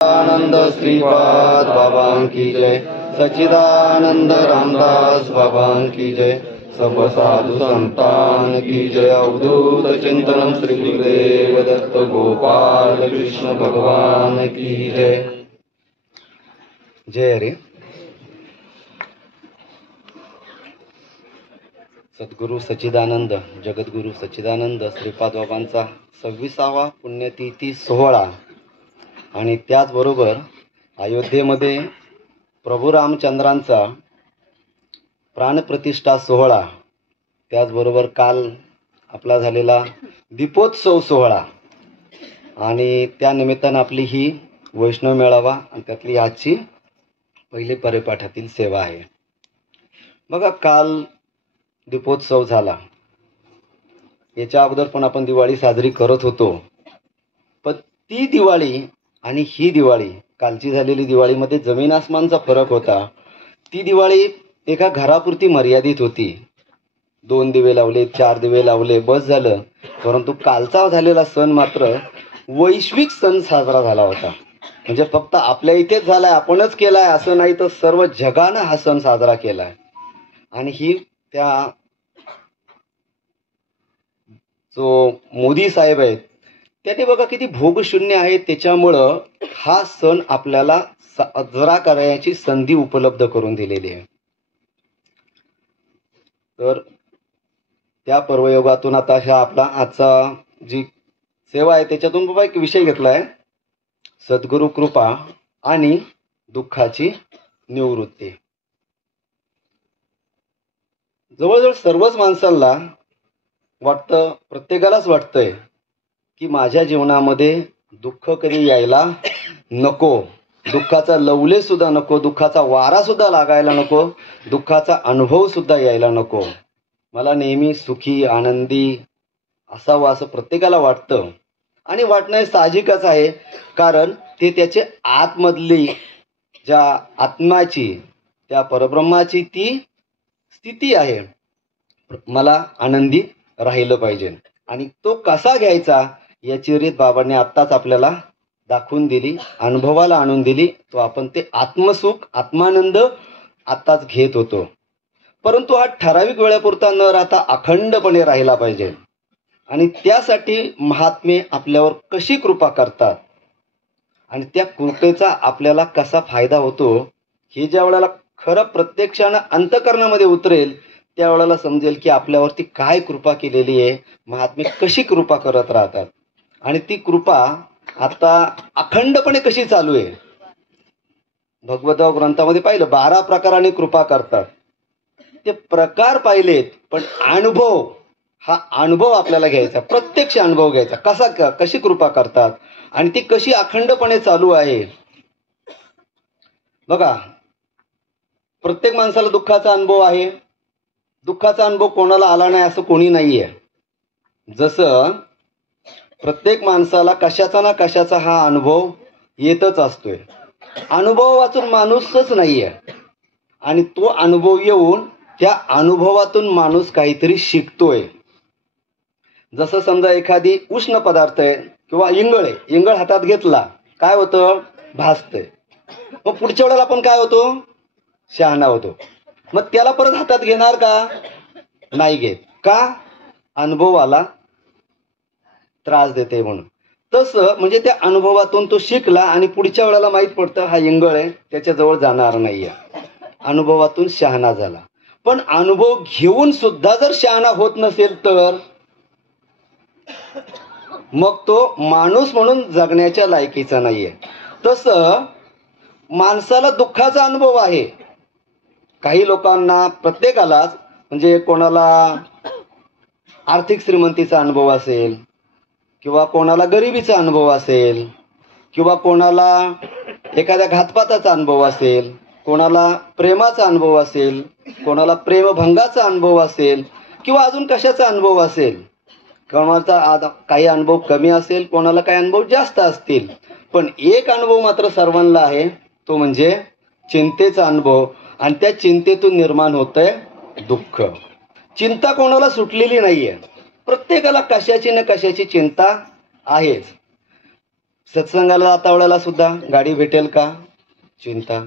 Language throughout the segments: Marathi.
आनंद श्रीपाद बाबा की जय। सच्चिदानंद रामदास बाबा की जय। सब साधु संतान की जय। अवधूत चिंतन श्री गुरुदेव दत्त गोपाल कृष्ण भगवान की जय। जय हरी। सद्गुरु सच्चिदानंद जगद्गुरु सच्चिदानंद श्रीपाद बाबांचा 26वा पुण्यतिथी सोहळा आणि त्याचबरोबर अयोध्येमध्ये प्रभू रामचंद्रांचा प्राणप्रतिष्ठा सोहळा, त्याचबरोबर काल आपला झालेला दीपोत्सव सोहळा आणि त्या निमित्तानं आपली ही वैष्णव मेळावा आणि त्यातली आजची पहिली परिपाठातील सेवा आहे. बघा, काल दीपोत्सव झाला. याच्या अगोदर पण आपण दिवाळी साजरी करत होतो, पण ती दिवाळी आणि ही दिवाळी, कालची झालेली दिवाळीमध्ये जमीन आसमानचा फरक होता. ती दिवाळी एका घरापुरती मर्यादित होती. 2 दिवे लावले, 4 दिवे लावले, बस झालं. परंतु कालचा झालेला सण मात्र वैश्विक सण साजरा झाला होता. म्हणजे फक्त आपल्या इथेच झालाय, आपणच केलाय असं नाही, तर सर्व जगानं हा सण साजरा केलाय. आणि ही त्या जो मोदी साहेब आहेत त्याने बघा किती भोगशून्य आहे, त्याच्यामुळं हा सण आपल्याला साजरा करण्याची संधी उपलब्ध करून दिलेली आहे. तर त्या पर्वयोगातून आता हा आपला आजचा जी सेवा आहे त्याच्यातून बाबा एक विषय घेतलाय, सद्गुरु कृपा आणि दुःखाची निवृत्ती. जवळजवळ सर्वच माणसांना वाटतं, प्रत्येकालाच वाटतंय की माझ्या जीवनामध्ये दुःख कधी यायला नको, दुःखाचा लवले सुद्धा नको, दुःखाचा वारा सुद्धा लागायला नको, दुःखाचा अनुभव सुद्धा यायला नको. मला नेहमी सुखी आनंदी असावं असं प्रत्येकाला वाटतं. आणि वाटणं हे साहजिकच आहे, कारण ते त्याचे आतमधली ज्या आत्म्याची, त्या परब्रह्माची ती स्थिती आहे. मला आनंदी राहिलं पाहिजे आणि तो कसा घ्यायचा याची रीत बाबांनी आत्ताच आपल्याला दाखवून दिली, अनुभवाला आणून दिली. तो आपण ते आत्मसुख आत्मानंद आत्ताच घेत होतो. परंतु हा ठराविक वेळेपुरता न राहता अखंडपणे राहिला पाहिजे. आणि त्यासाठी महात्मे आपल्यावर कशी कृपा करतात आणि त्या कृपेचा आपल्याला कसा फायदा होतो, हे ज्या वेळेला खरं प्रत्यक्षानं अंतःकरणामध्ये उतरेल त्यावेळेला समजेल की आपल्यावरती काय कृपा केलेली आहे, महात्मे कशी कृपा करत राहतात आणि ती कृपा आता अखंडपणे कशी चालू आहे. भगवत ग्रंथामध्ये पाहिलं 12 प्रकाराने कृपा करतात. ते प्रकार पाहिलेत, पण अनुभव, हा अनुभव आपल्याला घ्यायचा, प्रत्यक्ष अनुभव घ्यायचा. कशी कृपा करतात आणि ती कशी अखंडपणे चालू आहे. बघा, प्रत्येक माणसाला दुःखाचा अनुभव आहे. दुःखाचा अनुभव कोणाला आला नाही असं कोणी नाहीये. जसं प्रत्येक माणसाला कशाचा ना कशाचा हा अनुभव येतच असतोय. अनुभव वाचून माणूसच नाहीये. आणि तो अनुभव येऊन त्या अनुभवातून माणूस काहीतरी शिकतोय. जसं समजा एखादी उष्ण पदार्थ आहे किंवा इंगळ आहे, इंगळ हातात घेतला काय होतं, भाजतंय. मग पुढच्या वेळेला आपण काय होतो, शहाणा होतो. मग त्याला परत हातात घेणार का, नाही घेत. का, अनुभवाला त्रास देते म्हणून. तसं म्हणजे त्या अनुभवातून तो शिकला आणि पुढच्या वेळेला माहीत पडतं हा इंगळ आहे, त्याच्याजवळ जाणार नाहीये. अनुभवातून शहाणा झाला. पण अनुभव घेऊन सुद्धा जर शहाणा होत नसेल तर मग तो माणूस म्हणून जगण्याच्या लायकीचा नाहीये. तसं माणसाला दुःखाचा अनुभव आहे. काही लोकांना, प्रत्येकालाच, म्हणजे कोणाला आर्थिक श्रीमंतीचा अनुभव असेल किंवा कोणाला गरिबीचा अनुभव असेल किंवा कोणाला एखाद्या घातपाताचा अनुभव असेल, कोणाला प्रेमाचा अनुभव असेल, कोणाला प्रेमभंगाचा अनुभव असेल किंवा अजून कशाचा अनुभव असेल. कोणाचा काही अनुभव कमी असेल, कोणाला काही अनुभव जास्त असतील. पण एक अनुभव मात्र सर्वांना आहे, तो म्हणजे चिंतेचा अनुभव. आणि त्या चिंतेतून निर्माण होतंय दुःख. चिंता कोणाला सुटलेली नाहीये. प्रत्येकाला कशाची ना कशाची चिंता आहेच. सत्संगाला जाता वेळेला सुद्धा गाडी भेटेल का, चिंता.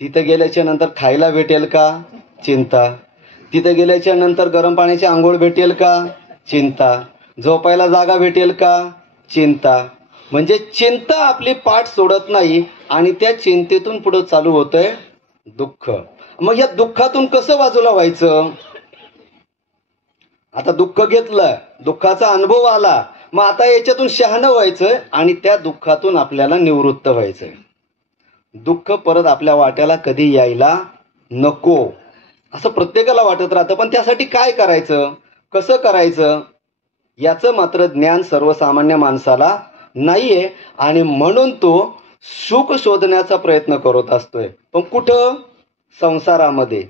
तिथं गेल्याच्या नंतर खायला भेटेल का, चिंता. तिथं गेल्याच्या नंतर गरम पाण्याची आंघोळ भेटेल का, चिंता. झोपायला जागा भेटेल का, चिंता. म्हणजे चिंता आपली पाठ सोडत नाही आणि त्या चिंतेतून पुढे चालू होतंय दुःख. मग या दुःखातून कसं बाजूला व्हायचं? आता दुःख घेतलं, दुःखाचा अनुभव आला, मग आता याच्यातून शहाणं व्हायचं आणि त्या दुःखातून आपल्याला निवृत्त व्हायचंय. दुःख परत आपल्या वाट्याला कधी यायला नको असं प्रत्येकाला वाटत राहतं. पण त्यासाठी काय करायचं, कसं करायचं याचं मात्र ज्ञान सर्वसामान्य माणसाला नाहीये आणि म्हणून तो सुख शोधण्याचा प्रयत्न करत असतोय. पण कुठं? संसारामध्ये,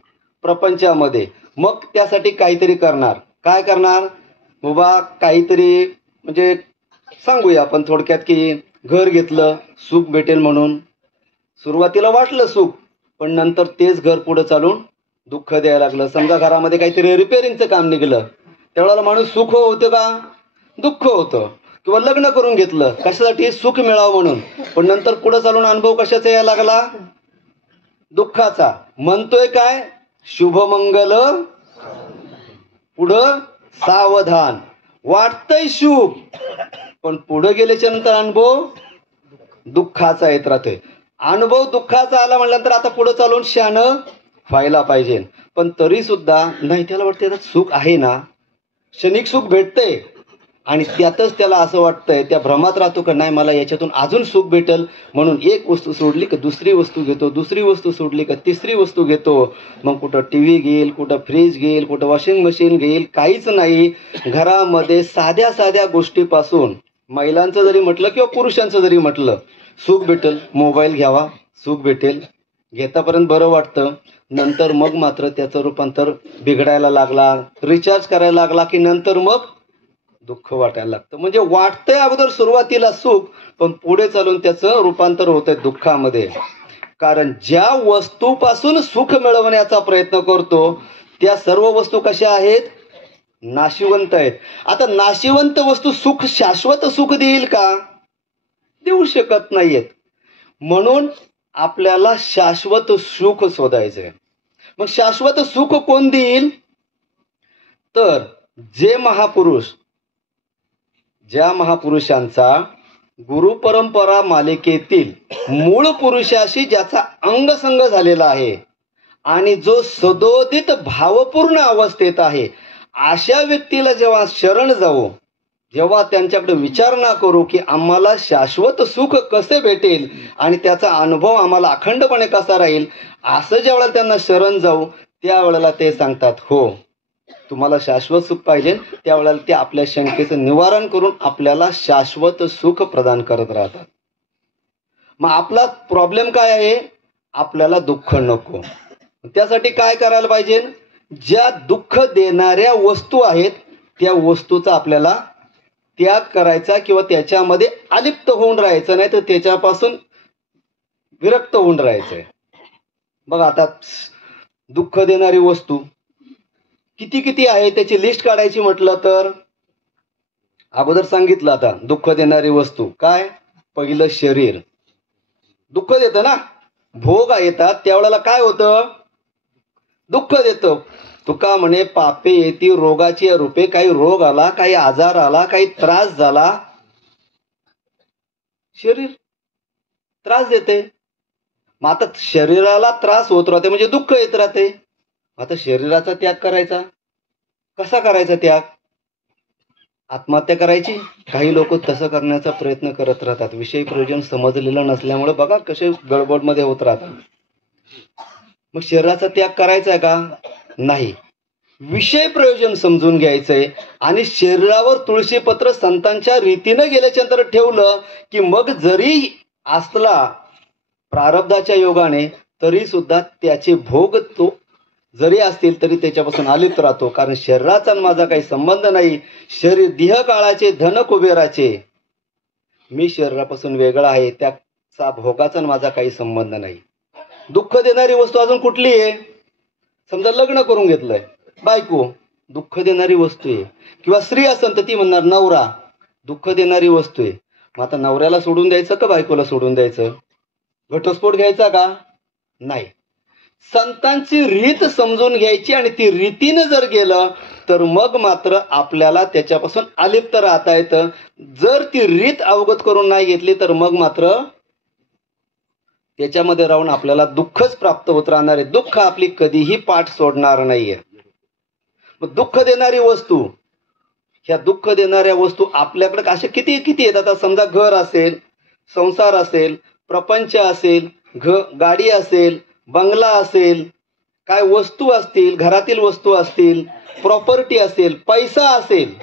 प्रपंचामध्ये. मग त्यासाठी काहीतरी करणार. काय करणार? बाबा काहीतरी म्हणजे सांगूया आपण थोडक्यात की घर घेतलं सुख भेटेल म्हणून. सुरुवातीला वाटलं सुख, पण नंतर तेच घर पुढे चालून दुःख द्यायला लागलं. समजा घरामध्ये काहीतरी रिपेअरिंगचं काम निघलं, त्यावेळेला माणूस सुख होतं का, दुःख होतं. किंवा लग्न करून घेतलं कशासाठी, सुख मिळावं म्हणून, पण नंतर पुढे चालून अनुभव कशाचा यायला लागला, दुःखाचा. म्हणतोय काय, शुभमंगल पुढं सावधान. वाटतंय शुभ, पण पुढे गेल्याच्या नंतर अनुभव दुःखाचा येत राहतोय. अनुभव दुःखाचा आला म्हटल्यानंतर आता पुढे चालून शहाणं व्हायला पाहिजे. पण तरी सुद्धा नाही, त्याला वाटतं त्यात सुख आहे ना, क्षणिक सुख भेटतंय आणि त्यातच त्याला असं वाटतंय, त्या भ्रमात राहतो का नाही मला याच्यातून अजून सुख भेटेल, म्हणून एक वस्तू सोडली का दुसरी वस्तू घेतो, दुसरी वस्तू सोडली का तिसरी वस्तू घेतो. मग कुठं टीव्ही घेईल, कुठं फ्रीज घेईल, कुठं वॉशिंग मशीन घेईल, काहीच नाही. घरामध्ये साध्या साध्या गोष्टीपासून, महिलांचं जरी म्हटलं किंवा पुरुषांचं जरी म्हटलं, सुख भेटेल, मोबाईल घ्यावा, सुख भेटेल, घेतापर्यंत बरं वाटतं. नंतर मग मात्र त्याचं रूपांतर बिघडायला लागला, रिचार्ज करायला लागला की नंतर मग दुःख वाटायला लागतं. म्हणजे वाटतंय अगोदर सुरुवातीला सुख, पण पुढे चालून त्याचं रूपांतर होतंय दुःखामध्ये. कारण ज्या वस्तूपासून सुख मिळवण्याचा प्रयत्न करतो त्या सर्व वस्तू कशा आहेत, नाशिवंत आहेत. आता नाशिवंत वस्तू सुख, शाश्वत सुख देईल का, देऊ शकत नाहीयेत. म्हणून आपल्याला शाश्वत सुख शोधायचंय. मग शाश्वत सुख कोण देईल, तर जे महापुरुष, ज्या महापुरुषांचा गुरु परंपरा मालिकेतील मूळ पुरुषाशी ज्याचा अंगसंग झालेला आहे आणि जो सदोदित भावपूर्ण अवस्थेत आहे, अशा व्यक्तीला जेव्हा शरण जाऊ, जेव्हा त्यांच्याकडे विचार ना करू की आम्हाला शाश्वत सुख कसे भेटेल आणि त्याचा अनुभव आम्हाला अखंडपणे कसा राहील, असं ज्यावेळेला त्यांना शरण जाऊ त्यावेळेला ते सांगतात, हो तुम्हाला शाश्वत सुख पाहिजे. त्यावेळेला ते आपल्या शंकेचं निवारण करून आपल्याला शाश्वत सुख प्रदान करत राहतात. मग आपला प्रॉब्लेम काय आहे, आपल्याला दुःख नको. त्यासाठी काय करायला पाहिजे, ज्या दुःख देणाऱ्या वस्तू आहेत त्या वस्तूचा आपल्याला त्याग करायचा किंवा त्याच्यामध्ये अलिप्त होऊन राहायचं, नाही तर त्याच्यापासून विरक्त होऊन राहायचंय. बघा आता दुःख देणारी वस्तू किती किती आहे त्याची लिस्ट काढायची म्हटलं तर अगोदर सांगितलं. आता दुःख देणारी वस्तू काय, पहिलं शरीर दुःख देतं ना, भोग येतात त्यावेळेला काय होतं, दुःख देतं. तुका म्हणे पापे येती रोगाची रूपे, काही रोग आला, काही आजार आला, काही त्रास झाला, शरीर त्रास देते. मग आता शरीराला त्रास होत राहते म्हणजे दुःख येत राहते. आता शरीराचा त्याग करायचा, कसा करायचा त्याग, आत्महत्या करायची. काही लोक तसं करण्याचा प्रयत्न करत राहतात, विषय प्रयोजन समजलेलं नसल्यामुळे बघा कसे गडबडमध्ये होत राहतात. मग शरीराचा त्याग करायचा आहे का, नाही, विषय प्रयोजन समजून घ्यायचंय आणि शरीरावर तुळशीपत्र संतांच्या रीतीनं गेल्याच्या नंतर ठेवलं की मग जरी असला प्रारब्धाच्या योगाने तरी सुद्धा त्याचे भोग तो जरी असतील तरी त्याच्यापासून अलिप्त राहतो. कारण शरीराचा माझा काही संबंध नाही, शरीर देह काळाचे धन कुबेराचे, मी शरीरापासून वेगळा आहे, त्याचा भोगाचा माझा काही संबंध नाही. दुःख देणारी वस्तू अजून कुठली आहे, समजा लग्न करून घेतलंय, बायको दुःख देणारी वस्तू आहे. किंवा स्त्री असेल तर ती म्हणणार नवरा दुःख देणारी वस्तू आहे. मग आता नवऱ्याला सोडून द्यायचं का बायकोला सोडून द्यायचं? घटस्फोट घ्यायचा का? नाही. संतांची रीत समजून घ्यायची आणि ती रीतीनं जर गेलं तर मग मात्र आपल्याला त्याच्यापासून अलिप्त राहता येतं. जर ती रीत अवगत करून नाही घेतली तर मग मात्र त्याच्यामध्ये राहून आपल्याला दुःखच प्राप्त होत राहणार आहे. दुःख आपली कधीही पाठ सोडणार नाहीये. मग दुःख देणारी वस्तू, ह्या दुःख देणाऱ्या वस्तू आपल्याकडे अशा किती किती येतात. आता समजा घर असेल, संसार असेल, प्रपंच असेल, गाडी असेल, बंगला असेल, काय वस्तू असतील, घरातील वस्तू असतील, प्रॉपर्टी असेल, पैसा असेल.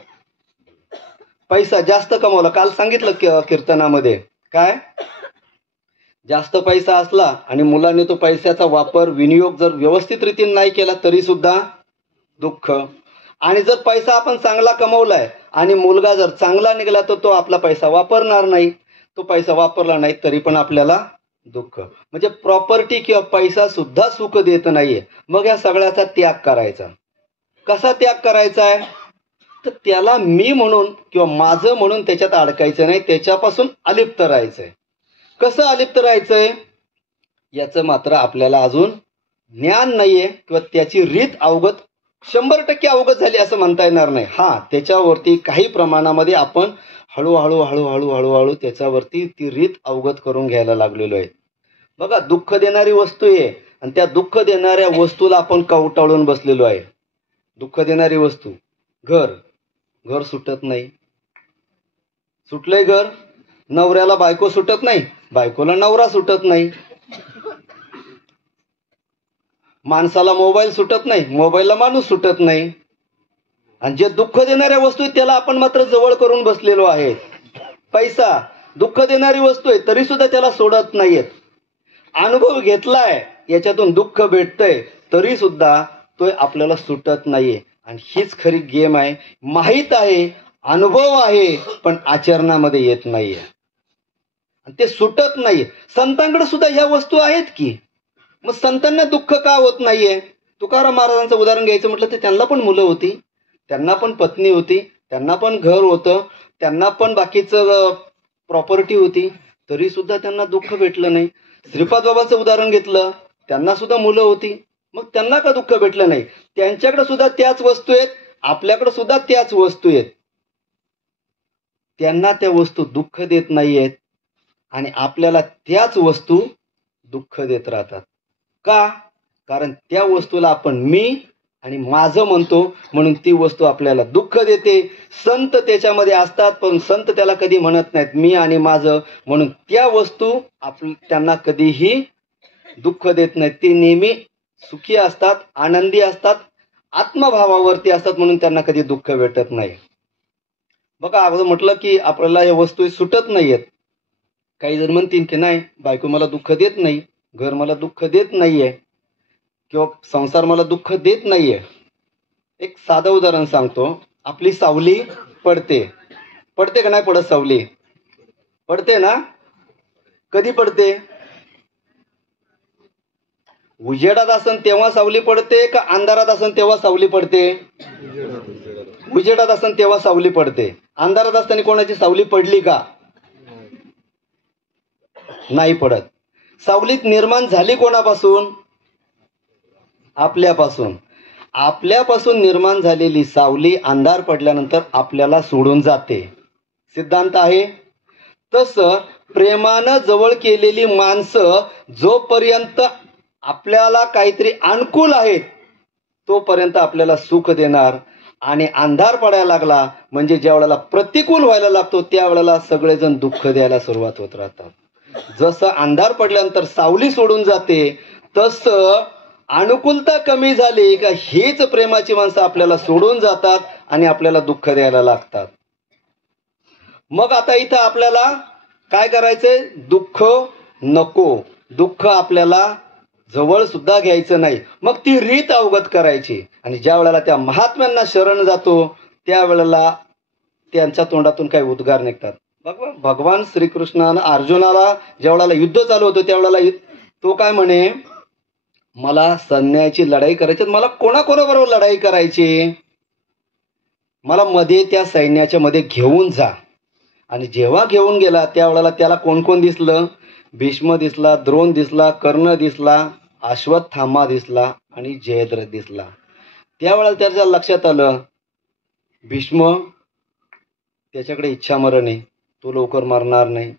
पैसा जास्त कमवला, काल सांगितलं कीर्तनामध्ये, काय जास्त पैसा असला आणि मुलांनी तो पैशाचा वापर विनियोग जर व्यवस्थित रीतीने नाही केला तरी सुद्धा दुःख. आणि जर पैसा आपण चांगला कमवलाय आणि मुलगा जर चांगला निघाला तर तो आपला पैसा वापरणार नाही. तो पैसा वापरला नाही तरी पण आपल्याला दुःख. म्हणजे प्रॉपर्टी किंवा पैसा सुद्धा सुख देत नाहीये. मग या सगळ्याचा त्याग करायचा. कसा त्याग करायचा आहे? तर त्याला मी म्हणून किंवा माझं म्हणून त्याच्यात अडकायचं नाही, त्याच्यापासून अलिप्त राहायचंय. कसं अलिप्त राहायचंय याचं मात्र आपल्याला अजून ज्ञान नाहीये किंवा त्याची रीत अवगत 100% अवगत झाली असं म्हणता येणार नाही. त्याच्यावरती काही प्रमाणामध्ये आपण हळूहळू हळूहळू हळूहळू त्याच्यावरती ती रीत अवगत करून घ्यायला लागलेलो आहे. बघा, दुःख देणारी वस्तू आहे आणि त्या दुःख देणाऱ्या वस्तूला आपण कवटाळून बसलेलो आहे. दुःख देणारी वस्तू घर सुटत नाही. सुटलंय घर, नवऱ्याला बायको सुटत नाही, बायकोला नवरा सुटत नाही. माणसाला मोबाईल सुटत नाही, मोबाईलला माणूस सुटत नाही. आणि जे दुःख देणाऱ्या वस्तू आहेत त्याला आपण मात्र जवळ करून बसलेलो आहे. पैसा दुःख देणारी वस्तू आहे तरी सुद्धा त्याला सोडत नाहीयेत. अनुभव घेतलाय, याच्यातून दुःख भेटतंय तरी सुद्धा तो आपल्याला सुटत नाहीये. आणि हीच खरी गेम आहे. माहीत आहे, अनुभव आहे, पण आचरणामध्ये येत नाहीये आणि ते सुटत नाहीये. संतांकडे सुद्धा ह्या वस्तू आहेत की, मग संतांना दुःख का होत नाहीये? तुकाराम महाराजांचं उदाहरण घ्यायचं म्हटलं तर त्यांना पण मुलं होती, त्यांना पण पत्नी होती, त्यांना पण घर होतं, त्यांना पण बाकीचं प्रॉपर्टी होती, तरी सुद्धा त्यांना दुःख भेटलं नाही. श्रीपाद बाबाचं उदाहरण घेतलं, त्यांना सुद्धा मुलं होती, मग त्यांना का दुःख भेटलं नाही? त्यांच्याकडे सुद्धा त्याच वस्तू आहेत, आपल्याकडे सुद्धा त्याच वस्तू आहेत. त्यांना त्या वस्तू दुःख देत नाहीयेत आणि आपल्याला त्याच वस्तू दुःख देत राहतात. का? कारण त्या वस्तूला आपण मी आणि माझं म्हणतो म्हणून ती वस्तू आपल्याला दुःख देते. संत त्याच्यामध्ये असतात पण संत त्याला कधी म्हणत नाहीत मी आणि माझं, म्हणून त्या वस्तू त्यांना कधीही दुःख देत नाहीत. ती नेहमी सुखी असतात, आनंदी असतात, आत्मभावावरती असतात, म्हणून त्यांना कधी दुःख भेटत नाही. बघा, अगोदर म्हटलं की आपल्याला या वस्तू सुटत नाहीयेत. काही जण म्हणतील की नाही, बायको मला दुःख देत नाही, घर मला दुःख देत नाहीये किंवा संसार मला दुःख देत नाहीये. एक साधं उदाहरण सांगतो. आपली सावली पडते का नाही पडत? सावली पडते ना? कधी पडते? उजेडात असन तेव्हा सावली पडते का अंधारात असन तेव्हा सावली पडते? उजेडात असन तेव्हा सावली पडते. अंधारात असताना कोणाची सावली पडली का? नाही पडत. सावलीत निर्माण झाली कोणापासून? आपल्यापासून. आपल्यापासून निर्माण झालेली सावली अंधार पडल्यानंतर आपल्याला सोडून जाते. सिद्धांत आहे. तसं प्रेमानं जवळ केलेली माणसं जोपर्यंत आपल्याला काहीतरी अनुकूल आहेत तोपर्यंत आपल्याला सुख देणार, आणि अंधार पडायला लागला म्हणजे ज्या वेळेला प्रतिकूल व्हायला लागतो त्यावेळेला सगळेजण दुःख द्यायला सुरुवात होत राहतात. जसं अंधार पडल्यानंतर सावली सोडून जाते तसं अनुकूलता कमी झाली का हीच प्रेमाची माणसं आपल्याला सोडून जातात आणि आपल्याला दुःख द्यायला लागतात. मग आता इथं आपल्याला काय करायचंय? दुःख नको. दुःख आपल्याला जवळ सुद्धा घ्यायचं नाही. मग ती रीत अवगत करायची आणि ज्या वेळेला त्या महात्म्यांना शरण जातो त्यावेळेला त्यांच्या तोंडातून काही उद्गार निघतात. भगवान श्रीकृष्णानं अर्जुनाला ज्या वेळेला युद्ध चालू होतं त्यावेळेला तो काय म्हणे? मला सैन्याची लढाई करायची, मला कोणाकोणाबरोबर लढाई करायची? मला मध्ये त्या सैन्याच्या मध्ये घेऊन जा आणि जेव्हा घेऊन गेला त्यावेळेला त्याला कोण कोण दिसलं? भीष्म दिसला, द्रोण दिसला, कर्ण दिसला, अश्वत्थामा दिसला आणि जयद्रथ दिसला. त्यावेळेला त्याच्या लक्षात आलं भीष्म त्याच्याकडे इच्छामरण आहे, तो लवकर मरणार नाही.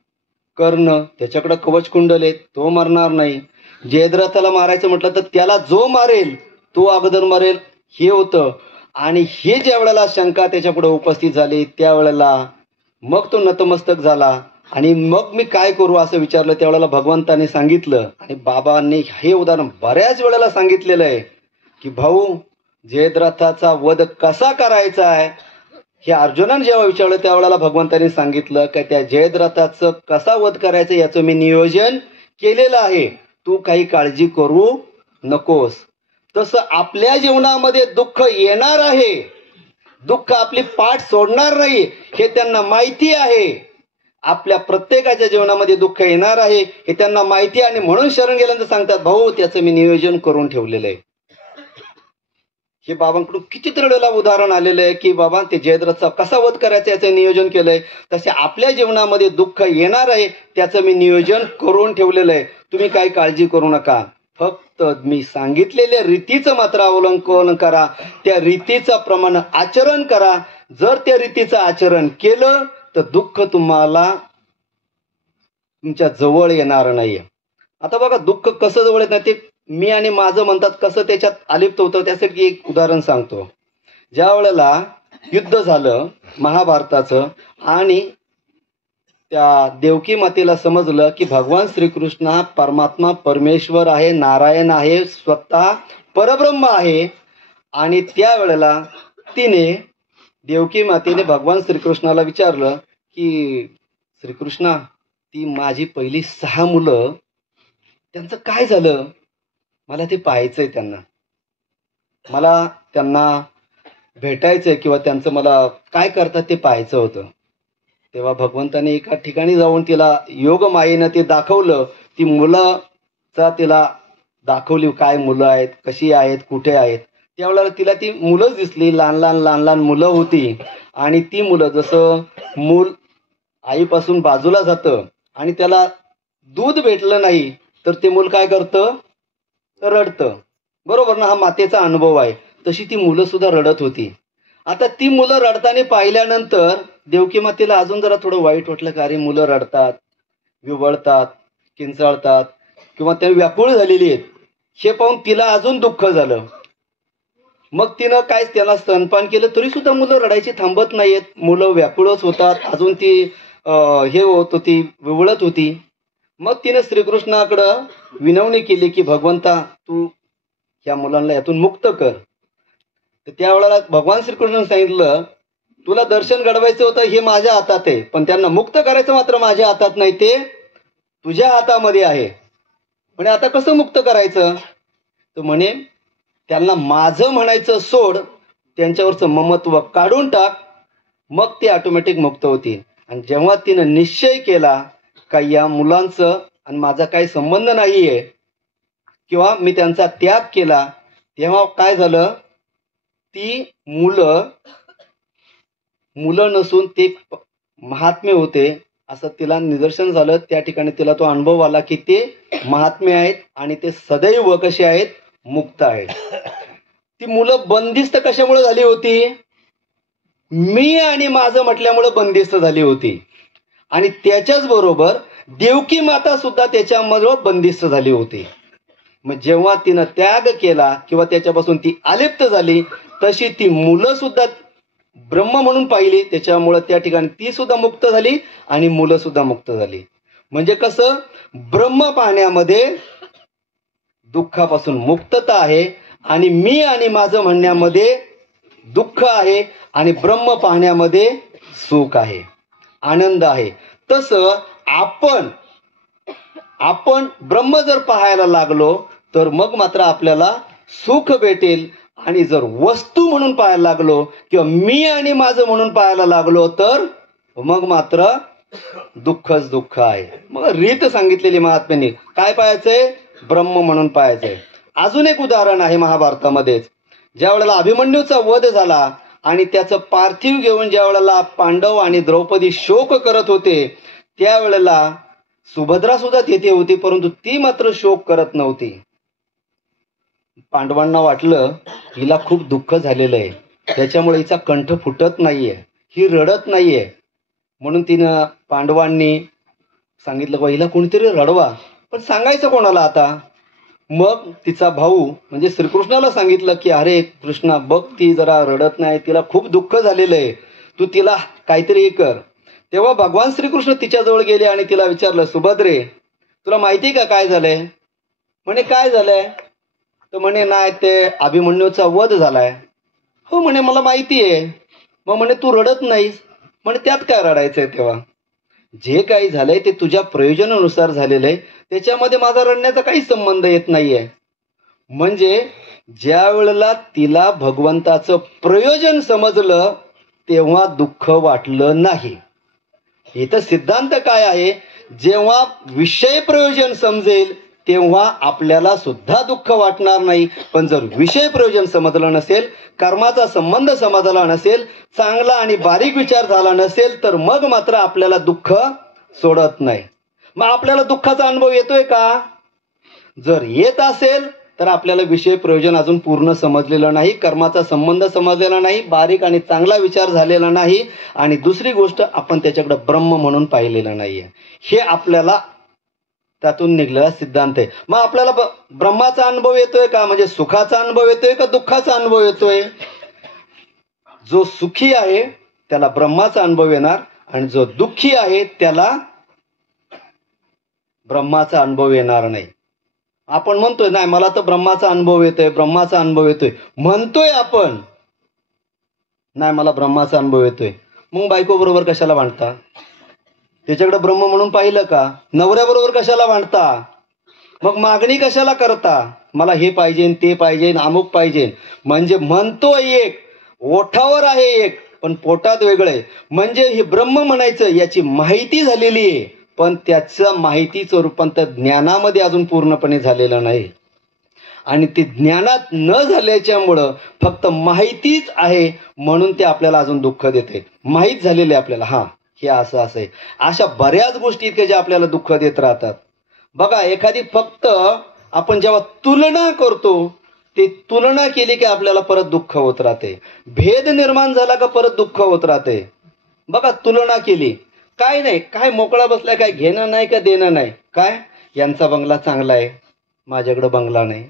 कर्ण त्याच्याकडे कवचकुंडल आहे, तो मरणार नाही. जयद्रथाला मारायचं म्हटलं तर त्याला जो मारेल तो अगोदर मरेल हे होतं. आणि हे ज्या वेळेला शंका त्याच्यापुढे उपस्थित झाली त्यावेळेला मग तो नतमस्तक झाला. आणि मग मी काय करू असं विचारलं. त्यावेळेला भगवंताने सांगितलं आणि बाबांनी हे उदाहरण बऱ्याच वेळेला सांगितलेलं आहे की भाऊ जयद्रथाचा वध कसा करायचा आहे हे अर्जुनाने जेव्हा विचारलं त्यावेळेला भगवंताने सांगितलं की त्या जयद्रथाचं कसा वध करायचं याचं मी नियोजन केलेलं आहे, तू काही काळजी करू नकोस. तसं आपल्या जीवनामध्ये दुःख येणार आहे, दुःख आपली पाठ सोडणार नाही हे त्यांना माहिती आहे. आपल्या प्रत्येकाच्या जीवनामध्ये दुःख येणार आहे हे त्यांना माहिती आहे. आणि म्हणून शरण गेल्यानंतर सांगतात भाऊ त्याचं मी नियोजन करून ठेवलेलं आहे. हे बाबांकडून कितीतरी वेळेला उदाहरण आलेलं आहे की बाबा ते जयद्रथचा कसा वध करायचा याचं नियोजन केलंय. तसे आपल्या जीवनामध्ये दुःख येणार आहे त्याचं मी नियोजन करून ठेवलेलं आहे. तुम्ही काही काळजी करू नका, फक्त मी सांगितलेल्या रीतीचं मात्र अवलंबन करा, त्या रीतीचं प्रमाणे आचरण करा. जर त्या रीतीचं आचरण केलं तर दुःख तुम्हाला तुमच्या जवळ येणार नाही. आता बघा दुःख कसं जवळ येत नाही ते मी आणि माझं म्हणतात कसं त्याच्यात अलिप्त होतं. त्यासाठी एक उदाहरण सांगतो. ज्या वेळेला युद्ध झालं महाभारताचं आणि त्या देवकी मातेला समजलं की भगवान श्रीकृष्ण हा परमात्मा परमेश्वर आहे, नारायण आहे, स्वतः परब्रह्म आहे. आणि त्यावेळेला तिने देवकी मातेने भगवान श्रीकृष्णाला विचारलं की श्रीकृष्णा ती माझी पहिली 6 मुलं त्यांचं काय झालं, मला ते पाहायचंय, त्यांना भेटायचंय किंवा त्यांचं मला काय करतात ते पाहायचं होतं. तेव्हा भगवंताने एका ठिकाणी जाऊन तिला योगमायेनं ते दाखवलं. ती मुलाचा तिला दाखवली काय मुलं आहेत, कशी आहेत, कुठे आहेत. त्यावेळेला तिला ती मुलंच दिसली, लहान लहान मुलं होती. आणि ती मुलं जसं मूल आईपासून बाजूला जातं आणि त्याला दूध भेटलं नाही तर ते मूल काय करतं, रडतं. बरोबर ना, हा मातेचा अनुभव आहे. तशी ती मुलं सुद्धा रडत होती. आता ती मुलं रडताना पाहिल्यानंतर देवकी मातेला अजून जरा थोडं वाईट वाटलं का अरे मुलं रडतात, विवळतात, किंचाळतात किंवा ते व्याकुळ झालेली आहेत हे पाहून तिला अजून दुःख झालं. मग तिनं काय त्याला स्तनपान केलं तरी सुद्धा मुलं रडायची थांबत नाहीयेत. मुलं व्याकुळच होतात, अजून ती हे होत होती, विवळत होती. मग तिने श्रीकृष्णाकडं विनवणी केली की भगवंता तू या मुलांना यातून मुक्त कर. तर त्यावेळेला भगवान श्रीकृष्णाने सांगितलं तुला दर्शन घडवायचं होतं हे माझ्या हातात आहे, पण त्यांना मुक्त करायचं मात्र माझ्या हातात नाही, ते तुझ्या हातामध्ये आहे. म्हणे आता कसं मुक्त करायचं, तर म्हणे त्यांना माझं म्हणायचं सोड, त्यांच्यावरचं ममत्व काढून टाक, मग ते ऑटोमॅटिक मुक्त होतील. आणि जेव्हा तिनं निश्चय केला का या मुलांचं आणि माझा काही संबंध नाहीये किंवा मी त्यांचा त्याग केला, तेव्हा काय झालं, ती मुलं नसून ते महात्मे होते असं तिला निदर्शन झालं. त्या ठिकाणी तिला तो अनुभव आला की ते महात्मे आहेत आणि ते सदैव कसे आहेत, मुक्त आहेत. ती मुलं बंदिस्त कशामुळे झाली होती, मी आणि माझं म्हटल्यामुळे बंदिस्त झाली होती. आणि त्याच्याच बरोबर देवकी माता सुद्धा त्याच्यामध्ये बंदिस्त झाली होती. मग जेव्हा तिनं त्याग केला किंवा त्याच्यापासून ती अलिप्त झाली तशी ती मुलं सुद्धा ब्रह्म म्हणून पाहिली, त्याच्यामुळे त्या ठिकाणी ती सुद्धा मुक्त झाली आणि मुलं सुद्धा मुक्त झाली. म्हणजे कसं, ब्रह्म पाहण्यामध्ये दुःखापासून मुक्तता आहे आणि मी आणि माझं म्हणण्यामध्ये दुःख आहे आणि ब्रह्म पाहण्यामध्ये सुख आहे, आनंद आहे. तसं आपण ब्रह्म जर पाहायला लागलो तर मग मात्र आपल्याला सुख भेटेल. आणि जर वस्तू म्हणून पाहायला लागलो किंवा मी आणि माझं म्हणून पाहायला लागलो तर मग मात्र दुःखच दुःख आहे. मग रीत सांगितलेली महात्म्यांनी काय पाहायचंय, ब्रह्म म्हणून पाहायचंय. अजून एक उदाहरण आहे महाभारतामध्येच. ज्या वेळेला अभिमन्यूचा वध झाला आणि त्याचं पार्थिव घेऊन ज्या वेळेला पांडव आणि द्रौपदी शोक करत होते त्यावेळेला सुभद्रा सुद्धा तिथे होती, परंतु ती मात्र शोक करत नव्हती. पांडवांना वाटलं हिला खूप दुःख झालेलं आहे, त्याच्यामुळे हिचा कंठ फुटत नाहीये, ही रडत नाहीये. म्हणून तिनं पांडवांनी सांगितलं हिला कोणीतरी रडवा, पण सांगायचं कोणाला आता. मग तिचा भाऊ म्हणजे श्रीकृष्णाला सांगितलं की अरे कृष्णा बघ ती जरा रडत नाही, तिला खूप दुःख झालेलं आहे, तू तिला काहीतरी कर. तेव्हा भगवान श्रीकृष्ण तिच्याजवळ गेले आणि तिला विचारलं सुभद्रे तुला माहिती का काय झालंय. म्हणे काय झालंय. तर म्हणे नाही ते अभिमन्यूचा वध झालाय. हो म्हणे मला माहिती आहे. मग म्हणे तू रडत नाहीस. म्हणे त्यात काय रडायचंय. तेव्हा जे काही झालंय ते तुझ्या प्रयोजनानुसार झालेलं आहे, त्याच्यामध्ये माझा रडण्याचा काही संबंध येत नाहीये. म्हणजे ज्या वेळेला तिला भगवंताचं प्रयोजन समजलं तेव्हा दुःख वाटलं नाही. इथं सिद्धांत काय आहे, जेव्हा विषय प्रयोजन समजेल तेव्हा आपल्याला सुद्धा दुःख वाटणार नाही. पण जर विषय प्रयोजन समजलं नसेल, कर्माचा संबंध समजला नसेल, चांगला आणि बारीक विचार झाला नसेल, तर मग मात्र आपल्याला दुःख सोडत नाही. मग आपल्याला दुःखाचा अनुभव येतोय का. जर येत असेल तर आपल्याला विषय प्रयोजन अजून पूर्ण समजलेलं नाही, कर्माचा संबंध समजलेला नाही, बारीक आणि चांगला विचार झालेला नाही, आणि दुसरी गोष्ट आपण त्याच्याकडे ब्रह्म म्हणून पाहिलेलं नाहीये. हे आपल्याला त्यातून निघलेला सिद्धांत आहे. मग आपल्याला ब्रह्माचा अनुभव येतोय का, म्हणजे सुखाचा अनुभव येतोय का दुःखाचा अनुभव येतोय. जो सुखी आहे त्याला ब्रह्माचा अनुभव येणार, आणि जो दुःखी आहे त्याला ब्रह्माचा अनुभव येणार नाही. आपण म्हणतोय नाही मला तर ब्रह्माचा अनुभव येतोय, ब्रह्माचा अनुभव येतोय म्हणतोय आपण, नाही मला ब्रह्माचा अनुभव येतोय. मग बायको बरोबर कशाला भांडता, त्याच्याकडे ब्रह्म म्हणून पाहिलं का. नवऱ्याबरोबर कशाला भांडता, मग मागणी कशाला करता, मला हे पाहिजे ते पाहिजे अमुक पाहिजे. म्हणजे म्हणतोय एक, ओठावर आहे एक, पण पोटात वेगळं आहे. म्हणजे हे ब्रह्म म्हणायचं याची माहिती झालेली आहे, पण त्याचं माहितीचं रूपांतर ज्ञानामध्ये अजून पूर्णपणे झालेलं नाही. आणि ते ज्ञानात न झाल्याच्यामुळं फक्त माहितीच आहे म्हणून ते आपल्याला अजून दुःख देते. माहीत झालेले आपल्याला हा हे असं असं आहे. अशा बऱ्याच गोष्टी इतक्या ज्या आपल्याला दुःख देत राहतात. बघा एखादी फक्त आपण जेव्हा तुलना करतो, ते तुलना केली की आपल्याला परत दुःख होत राहते. भेद निर्माण झाला का परत दुःख होत राहते. बघा तुलना केली काय नाही, काय मोकळा बसलाय, काय घेणं नाही का देणं नाही. काय यांचा बंगला चांगला आहे, माझ्याकडे बंगला नाही,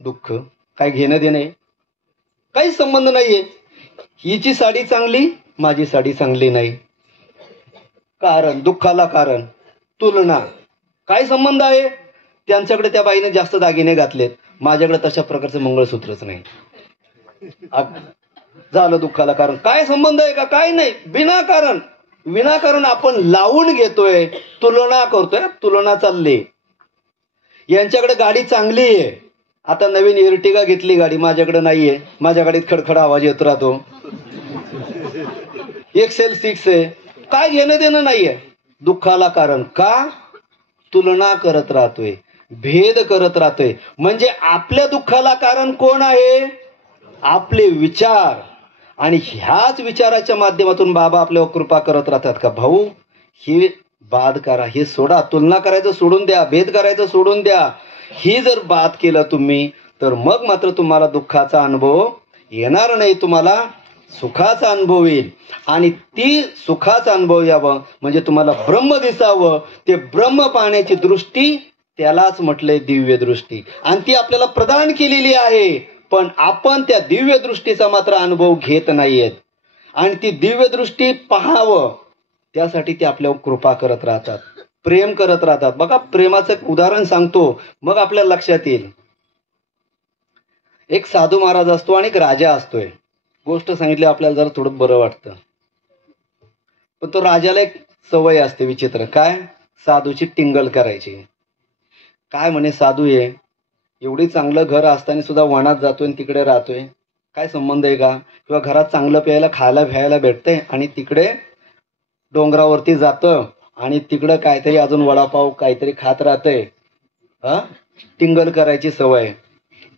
दुःख. काय घेणं देणं आहे, काही संबंध नाहीये. हिची साडी चांगली, माझी साडी चांगली नाही. कारण दुःखाला कारण तुलना. काय संबंध आहे, त्यांच्याकडे त्या बाईने जास्त दागिने घातलेत, माझ्याकडे तशा प्रकारचं मंगळसूत्रच नाही. झालं दुःखाला कारण. काय संबंध आहे का, काय नाही. विनाकारण आपण लावून घेतोय, तुलना करतोय. तुलना चालली. यांच्याकडे गाडी चांगली आहे, आता नवीन इर्टिगा घेतली गाडी, माझ्याकडे नाहीये, माझ्या गाडीत खडखड आवाज येत राहतो. XL6 आहे, काय घेणं देणं नाहीये. दुःखाला कारण का, तुलना करत राहतोय, भेद करत राहतोय. म्हणजे आपल्या दुःखाला कारण कोण आहे, आपले विचार. आणि ह्याच विचाराच्या माध्यमातून बाबा आपल्यावर कृपा करत राहतात का भाऊ हे बाद करा, हे सोडा, तुलना करायचं सोडून द्या, भेद करायचं सोडून द्या. ही जर बाद केलं तुम्ही तर मग मात्र तुम्हाला दुःखाचा अनुभव येणार नाही, तुम्हाला सुखाचा अनुभव येईल. आणि ती सुखाचा अनुभव यावं म्हणजे तुम्हाला ब्रह्म दिसावं. ते ब्रह्म पाहण्याची दृष्टी त्यालाच म्हटलंय दिव्य दृष्टी, आणि ती आपल्याला प्रदान केलेली आहे. पण आपण त्या दिव्य दृष्टीचा मात्र अनुभव घेत नाहीयेत. आणि ती दिव्य दृष्टी पाहावं त्यासाठी ते आपल्यावर कृपा करत राहतात, प्रेम करत राहतात. बघा प्रेमाचं एक उदाहरण सांगतो मग आपल्याला लक्षात येईल. एक साधू महाराज असतो आणि एक राजा असतोय. गोष्ट सांगितली आपल्याला जरा थोडं बरं वाटतं. पण तो राजाला एक सवय असते विचित्र. काय, साधूची टिंगल करायची. काय म्हणे साधू आहे, एवढी चांगलं घर असताना सुद्धा वनात जातोय आणि तिकडे राहतोय, काय संबंध आहे का. किंवा घरात चांगलं प्यायला खायला प्यायला भेटतंय आणि तिकडे डोंगरावरती जातं आणि तिकडं काहीतरी अजून वडापाव काहीतरी खात राहतंय. टिंगल करायची सवय.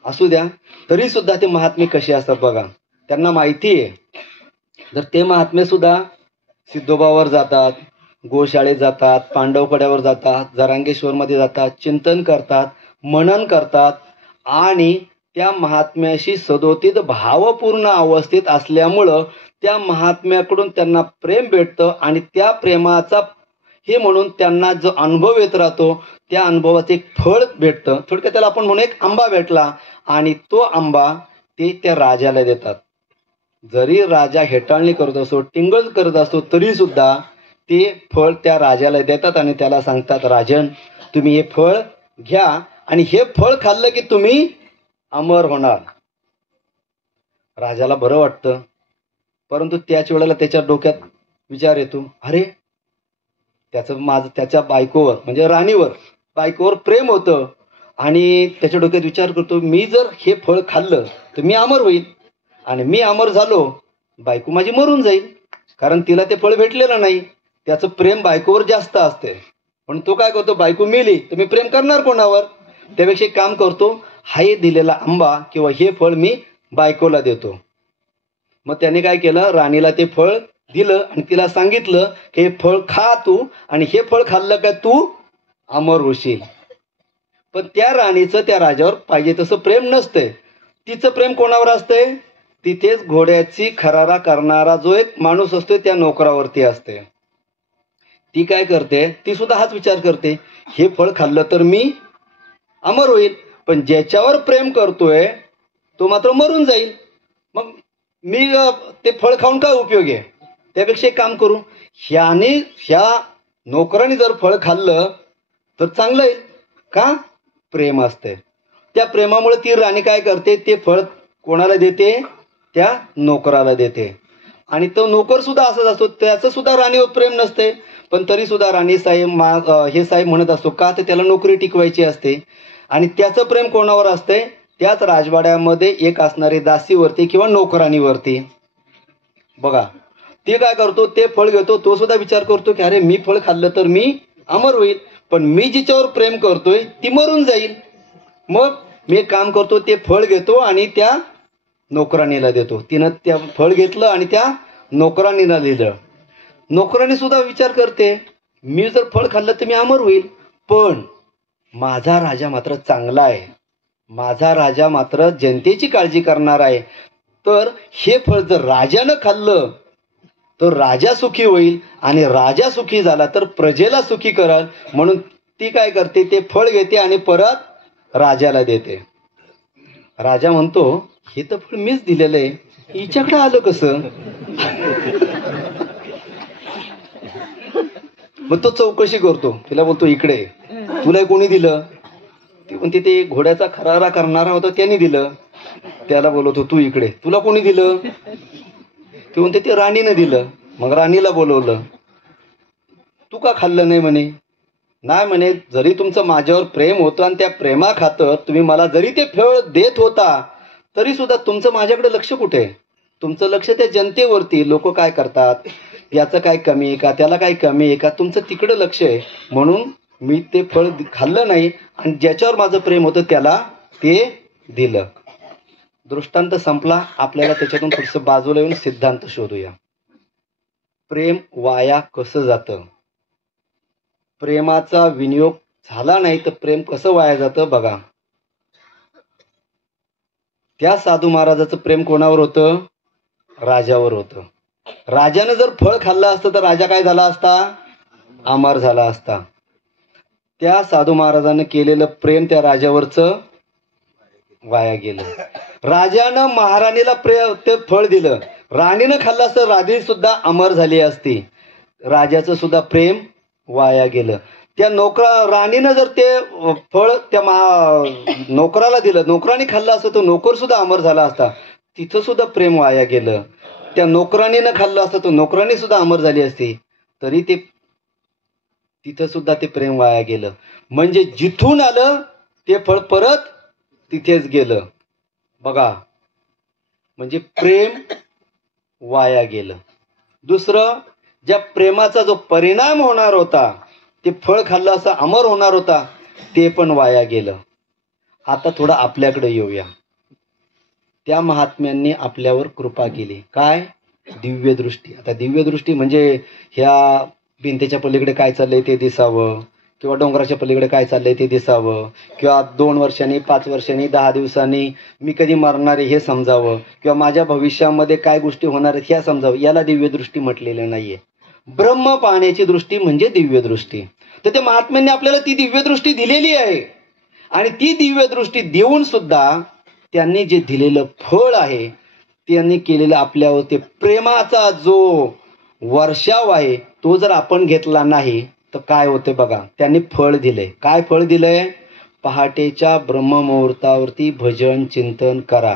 असू द्या, तरी सुद्धा ते महात्मे कसे असतात बघा. त्यांना माहिती आहे जर ते महात्मे सुद्धा सिद्धोबावर जातात, गोशाळेत जातात, पांडवकड्यावर जातात, जरांगेश्वरमध्ये जातात, चिंतन करतात, मनन करतात आणि त्या महात्म्याशी सदोदित भावपूर्ण अवस्थेत असल्यामुळं त्या महात्म्याकडून त्यांना प्रेम भेटतं आणि त्या प्रेमाचा हे म्हणून त्यांना जो अनुभव येत राहतो त्या अनुभवाचं एक फळ भेटतं. थोडक्यात त्याला आपण म्हणून एक आंबा भेटला आणि तो आंबा ते त्या राजाला देतात. जरी राजा हेटाळणी करत असतो, टिंगल करत असतो, तरी सुद्धा ते फळ त्या राजाला देतात आणि त्याला सांगतात, राजन तुम्ही हे फळ घ्या आणि हे फळ खाल्लं की तुम्ही अमर होणार. राजाला बरं वाटतं, परंतु त्याच वेळेला त्याच्या डोक्यात विचार येतो, अरे त्याच्या बायकोवर म्हणजे राणीवर बायकोवर प्रेम होतं आणि त्याच्या डोक्यात विचार करतो, मी जर हे फळ खाल्लं तर मी अमर होईल आणि मी अमर झालो बायको माझी मरून जाईल, कारण तिला ते फळ भेटलेलं नाही. त्याचं प्रेम बायकोवर जास्त असते. पण तो काय करतो, बायको मेली तर मी प्रेम करणार कोणावर, त्यापेक्षा एक काम करतो, हाय दिलेला आंबा किंवा हे फळ मी बायकोला देतो. मग त्याने काय केलं, राणीला ते फळ दिलं आणि तिला सांगितलं की हे फळ खा तू आणि हे फळ खाल्लं का तू अमर होशील. पण त्या राणीचं त्या राजावर पाहिजे तसं प्रेम नसतंय. तिचं प्रेम कोणावर असतंय, तिथेच घोड्याची खरारा करणारा जो एक माणूस असतो त्या नोकरावरती असते. ती काय करते, ती सुद्धा हाच विचार करते, हे फळ खाल्लं तर मी अमर होईल, पण ज्याच्यावर प्रेम करतोय तो मात्र मरून जाईल. मग मी ते फळ खाऊन काय उपयोग आहे, त्यापेक्षा एक काम करू, ह्या नोकराने जर फळ खाल्लं तर चांगलं आहे. का, प्रेम असते. त्या प्रेमामुळे ती राणी काय करते, ते फळ कोणाला देते, त्या नोकराला देते. आणि तो नोकर सुद्धा असाच असतो, त्याचं सुद्धा राणीवर प्रेम नसते, पण तरी सुद्धा राणी साहेब हे साहेब म्हणत असतो, का तर त्याला नोकरी टिकवायची असते. आणि त्याचं प्रेम कोणावर असते, त्याच राजवाड्यामध्ये एक असणारी दासीवरती किंवा नोकरानीवरती. बघा, ती काय करतो, ते फळ घेतो, तो सुद्धा विचार करतो की अरे मी फळ खाल्लं तर मी अमर होईल, पण मी जिच्यावर प्रेम करतोय ती मरून जाईल. मग मी काम करतो, ते फळ घेतो आणि त्या नोकराणीला देतो. तिनं त्या फळ घेतलं आणि त्या नोकराणीला दिलं. नोकराणी सुद्धा विचार करते, मी जर फळ खाल्लं तर मी अमर होईल, पण माझा राजा मात्र चांगला आहे, माझा राजा मात्र जनतेची काळजी करणार आहे, तर हे फळ जर राजानं खाल्लं तर राजा सुखी होईल आणि राजा सुखी झाला तर प्रजेला सुखी करल. म्हणून ती काय करते, ते फळ घेते आणि परत राजाला देते. राजा म्हणतो, हे तर फळ मीच दिलेलं आहे, हिच्याकडे आलं कसं. मग तो चौकशी करतो, तिला बोलतो, इकडे तुला कोणी दिलं. ती म्हणते, ते घोड्याचा खरारा करणारा होता त्याने दिलं. त्याला बोलवतो, तू इकडे, तुला कोणी दिलं. ती म्हणते, ते राणीनं दिलं. मग राणीला बोलवलं, तू का खाल्लं नाही म्हणे. नाही म्हणे, जरी तुमचं माझ्यावर प्रेम होतं आणि त्या प्रेमा खातर तुम्ही मला जरी ते फळ देत होता तरी सुद्धा तुमचं माझ्याकडे लक्ष कुठे, तुमचं लक्ष त्या जनतेवरती. लोक काय करतात, याचं काय कमी आहे का, त्याला काय कमी आहे का, तुमचं तिकडं लक्ष आहे. म्हणून मी ते फळ खाल्लं नाही आणि ज्याच्यावर माझं प्रेम होतं त्याला ते दिलं. दृष्टांत संपला. आपल्याला त्याच्यातून थोडंसं बाजूला येऊन सिद्धांत शोधूया. प्रेम वाया कसं जातं, प्रेमाचा विनियोग झाला नाही तर प्रेम कसं वाया जातं बघा. त्या साधू महाराजाचं प्रेम कोणावर होतं, राजावर होतं. राजानं जर फळ खाल्लं असतं तर राजा काय झाला असता, अमर झाला असता. त्या साधू महाराजानं केलेलं प्रेम त्या राजावरचं वाया गेलं. राजानं महाराणीला ते फळ दिलं, राणीनं खाल्लं असतं, राणी सुद्धा अमर झाली असती. राजाचं सुद्धा प्रेम वाया गेलं. त्या राणीनं जर ते फळ त्या नोकराला दिलं, नोकराने खाल्लं असतं तर नोकर सुद्धा अमर झाला असता. तिथं सुद्धा प्रेम वाया गेलं. त्या नोकरानीनं खाल्लं असतं तर नोकरानी सुद्धा अमर झाली असती, तरी ते तिथं सुद्धा ते प्रेम वाया गेलं. म्हणजे जिथून आलं ते फळ परत तिथेच गेलं. बघा, म्हणजे प्रेम वाया गेलं. दुसरं, ज्या प्रेमाचा जो परिणाम होणार होता, ते फळ खाल्लं असं अमर होणार होता, ते पण वाया गेलं. आता थोडं आपल्याकडे येऊया. त्या महात्म्यांनी आपल्यावर कृपा केली. काय? दिव्य दृष्टी. आता दिव्य दृष्टी म्हणजे ह्या भिंतीच्या पलीकडे काय चाललंय ते दिसावं, किंवा डोंगराच्या पलीकडे काय चाललंय ते दिसावं, किंवा 2 वर्षांनी, 5 वर्षांनी, 10 दिवसांनी मी कधी मरणार आहे हे समजावं, किंवा माझ्या भविष्यामध्ये काय गोष्टी होणार आहेत ह्या समजावं. याला दिव्य दृष्टी म्हटलेलं नाहीये. ब्रह्म पाहण्याची दृष्टी म्हणजे दिव्य दृष्टी. तर त्या महात्म्यांनी आपल्याला ती दिव्य दृष्टी दिलेली आहे. आणि ती दिव्य दृष्टी देऊन सुद्धा त्यांनी जे दिलेलं फळ आहे, त्यांनी केलेलं आपल्यावर ते प्रेमाचा जो वर्षाव आहे, तो जर आपण घेतला नाही तर काय होते बघा. त्यांनी फळ दिले. काय फळ दिलंय? पहाटेच्या ब्रह्ममुहूर्तावरती भजन चिंतन करा.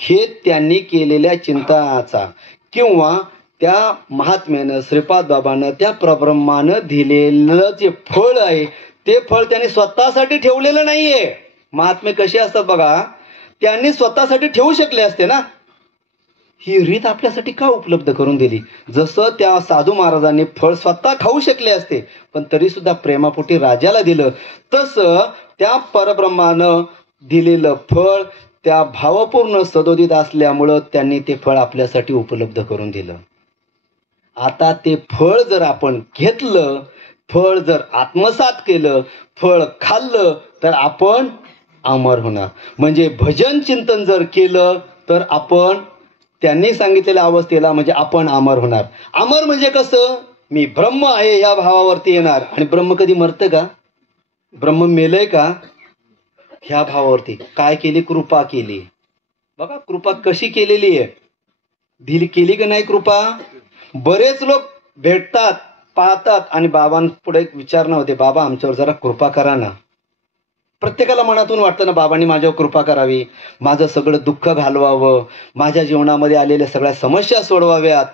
हे त्यांनी केलेल्या चिंतनाचा किंवा त्या महात्म्यानं, श्रीपाद बाबानं, त्या प्रब्रह्मानं दिलेलं जे फळ आहे, ते फळ त्यांनी स्वतःसाठी ठेवलेलं नाहीये. महात्मे कसे असतात बघा, त्यांनी स्वतःसाठी ठेवू शकले असते ना. ही रीत आपल्यासाठी का उपलब्ध करून दिली? जसं त्या साधू महाराजांनी फळ स्वतः खाऊ शकले असते, पण तरी सुद्धा प्रेमापोटी राजाला दिलं, तसं त्या परब्रह्मानं दिलेलं फळ त्या भावपूर्ण सदोदित असल्यामुळं त्यांनी ते फळ आपल्यासाठी उपलब्ध करून दिलं. आता ते फळ जर आपण घेतलं, फळ जर आत्मसात केलं, फळ खाल्लं, तर आपण अमर होणार. म्हणजे भजन चिंतन जर केलं तर आपण त्यांनी सांगितलेल्या अवस्थेला म्हणजे आपण अमर होणार. अमर म्हणजे कसं? मी ब्रह्म आहे या भावावरती येणार. आणि ब्रह्म कधी मरतं का? ब्रह्म मेलय का? ह्या भावावरती काय केली? कृपा केली. बघा कृपा कशी केलेली आहे. दिली केली का नाही कृपा? बरेच लोक भेटतात, पाहतात आणि बाबांपुढे एक विचारणं होते, बाबा आमच्यावर जरा कृपा करा ना. प्रत्येकाला मनातून वाटतं ना, बाबांनी माझ्यावर कृपा करावी, माझं सगळं दुःख घालवावं, माझ्या जीवनामध्ये आलेल्या सगळ्या समस्या सोडवाव्यात,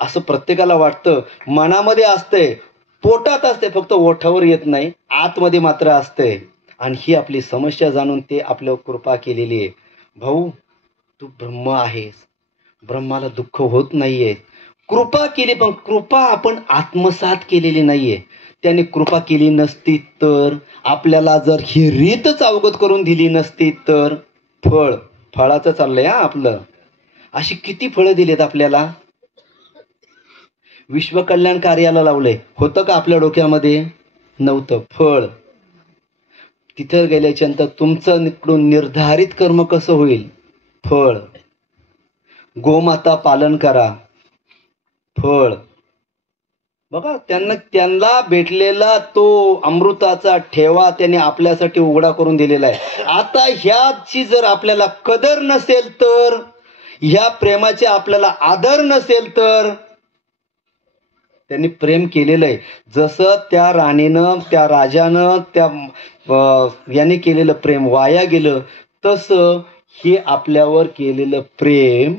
असं प्रत्येकाला वाटतं. मनामध्ये असतंय, पोटात असते, फक्त ओठावर येत नाही, आतमध्ये मात्र असतंय. आणि ही आपली समस्या जाणून ते आपल्यावर कृपा केलेली आहे. भाऊ तू ब्रह्म आहेस, ब्रह्माला दुःख होत नाहीये. कृपा केली, पण कृपा आपण आत्मसात केलेली नाहीये. त्याने कृपा केली नसती तर, आपल्याला जर ही रीतच अवगत करून दिली नसती तर, फळाचं चाललंय हा आपलं. अशी किती फळं दिलेत आपल्याला. विश्वकल्याण कार्याला लावलंय, होतं का आपल्या डोक्यामध्ये? नव्हतं. फळ तिथं गेल्याच्यानंतर तुमचं इकडून निर्धारित कर्म कसं होईल? फळ. गोमाता पालन करा, फळ. बघा त्यांना भेटलेला तो अमृताचा ठेवा त्यांनी आपल्यासाठी उघडा करून दिलेला आहे. आता ह्याची जर आपल्याला कदर नसेल तर, ह्या प्रेमाचे आपल्याला आदर नसेल तर, त्यांनी प्रेम केलेलं आहे. जसं त्या राणीनं, त्या राजानं, त्या याने केलेलं प्रेम वाया गेलं, तसं हे आपल्यावर केलेलं प्रेम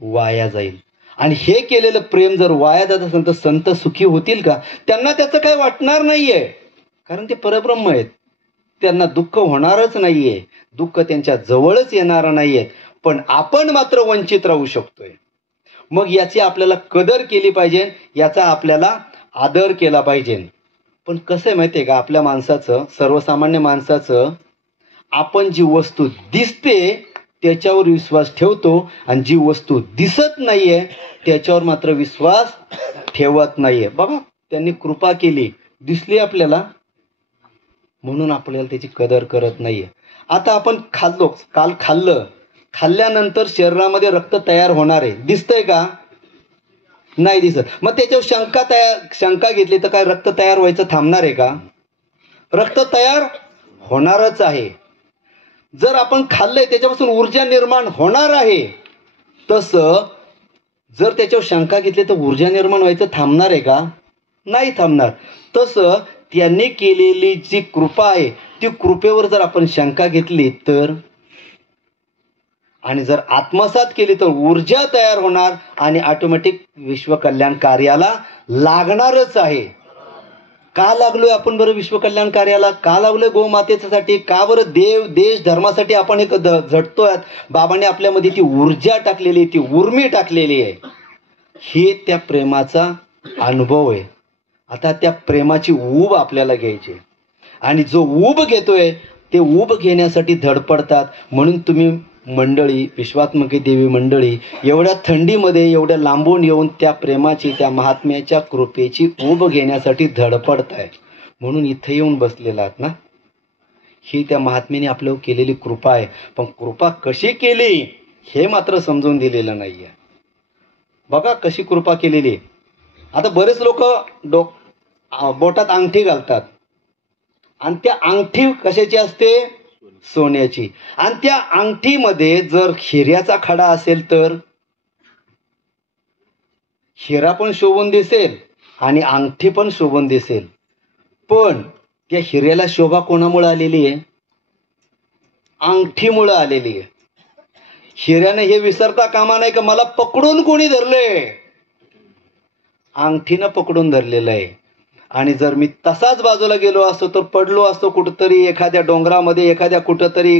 वाया जाईल. आणि हे केलेलं प्रेम जर वाया जात असेल तर संत सुखी होतील का? त्यांना त्याचं काय वाटणार नाहीये, कारण ते परब्रह्म आहेत. त्यांना दुःख होणारच नाहीये, दुःख त्यांच्या जवळच येणार नाहीये. पण आपण मात्र वंचित राहू शकतोय. मग याची आपल्याला कदर केली पाहिजे, याचा आपल्याला आदर केला पाहिजे. पण कसं आहे माहिती आहे का, आपल्या माणसाचं, सर्वसामान्य माणसाचं, आपण जी वस्तू दिसते त्याच्यावर विश्वास ठेवतो, आणि जी वस्तू दिसत नाहीये त्याच्यावर मात्र विश्वास ठेवत नाहीये. बघा त्यांनी कृपा केली, दिसली आपल्याला, म्हणून आपल्याला त्याची कदर करत नाहीये. आता आपण खाल्लो, काल खाल्लं, खाल्ल्यानंतर शरीरामध्ये रक्त तयार होणार आहे, दिसतंय का? नाही दिसत. मग त्याच्यावर शंका घेतली तर काय रक्त तयार व्हायचं थांबणार आहे का? रक्त तयार होणारच आहे. जर आपण खाल्लंय त्याच्यापासून ऊर्जा निर्माण होणार आहे, तसं जर त्याच्यावर शंका घेतली तर ऊर्जा निर्माण व्हायचं थांबणार आहे का? नाही थांबणार. तसं त्यांनी केलेली जी कृपा आहे, ती कृपेवर जर आपण शंका घेतली तर, आणि जर आत्मसात केली तर ऊर्जा तयार होणार आणि ऑटोमॅटिक विश्वकल्याण कार्याला लागणारच आहे. का लागलोय आपण बरं विश्वकल्याण कार्याला? का लागलोय गोमातेसाठी? का बरं देव देश धर्मासाठी आपण एक झटतोय? बाबांनी आपल्यामध्ये ती ऊर्जा टाकलेली, ती उर्मी टाकलेली आहे. हे त्या प्रेमाचा अनुभव आहे. आता त्या प्रेमाची ऊब आपल्याला घ्यायची, आणि जो ऊब घेतोय ते ऊब घेण्यासाठी धडपडतात. म्हणून तुम्ही मंडळी, विश्वात्मकी देवी मंडळी एवढ्या थंडीमध्ये एवढ्या लांबून येऊन त्या प्रेमाची, त्या महात्म्याच्या कृपेची ऊब घेण्यासाठी धडपडत आहे. म्हणून इथे येऊन बसलेला आहात ना. ही त्या महात्म्याने आपल्यावर केलेली कृपा आहे. पण कृपा कशी केली हे मात्र समजून दिलेलं नाहीये. बघा कशी कृपा केलेली. आता बरेच लोक बोटात अंगठी घालतात आणि त्या अंगठी कशाची असते? सोन्याची. आणि त्या अंगठीमध्ये जर हिऱ्याचा खडा असेल तर हिरा पण शोभून दिसेल आणि अंगठी पण शोभून दिसेल. पण त्या हिऱ्याला शोभा कोणामुळे आलेली आहे? अंगठीमुळे आलेली आहे. हिऱ्याने हे विसरता कामा नाही का मला पकडून कोणी धरले? अंगठीनं पकडून धरलेलं आहे. आणि जर मी तसाच बाजूला गेलो असतो तर पडलो असतो कुठंतरी एखाद्या डोंगरामध्ये, एखाद्या कुठंतरी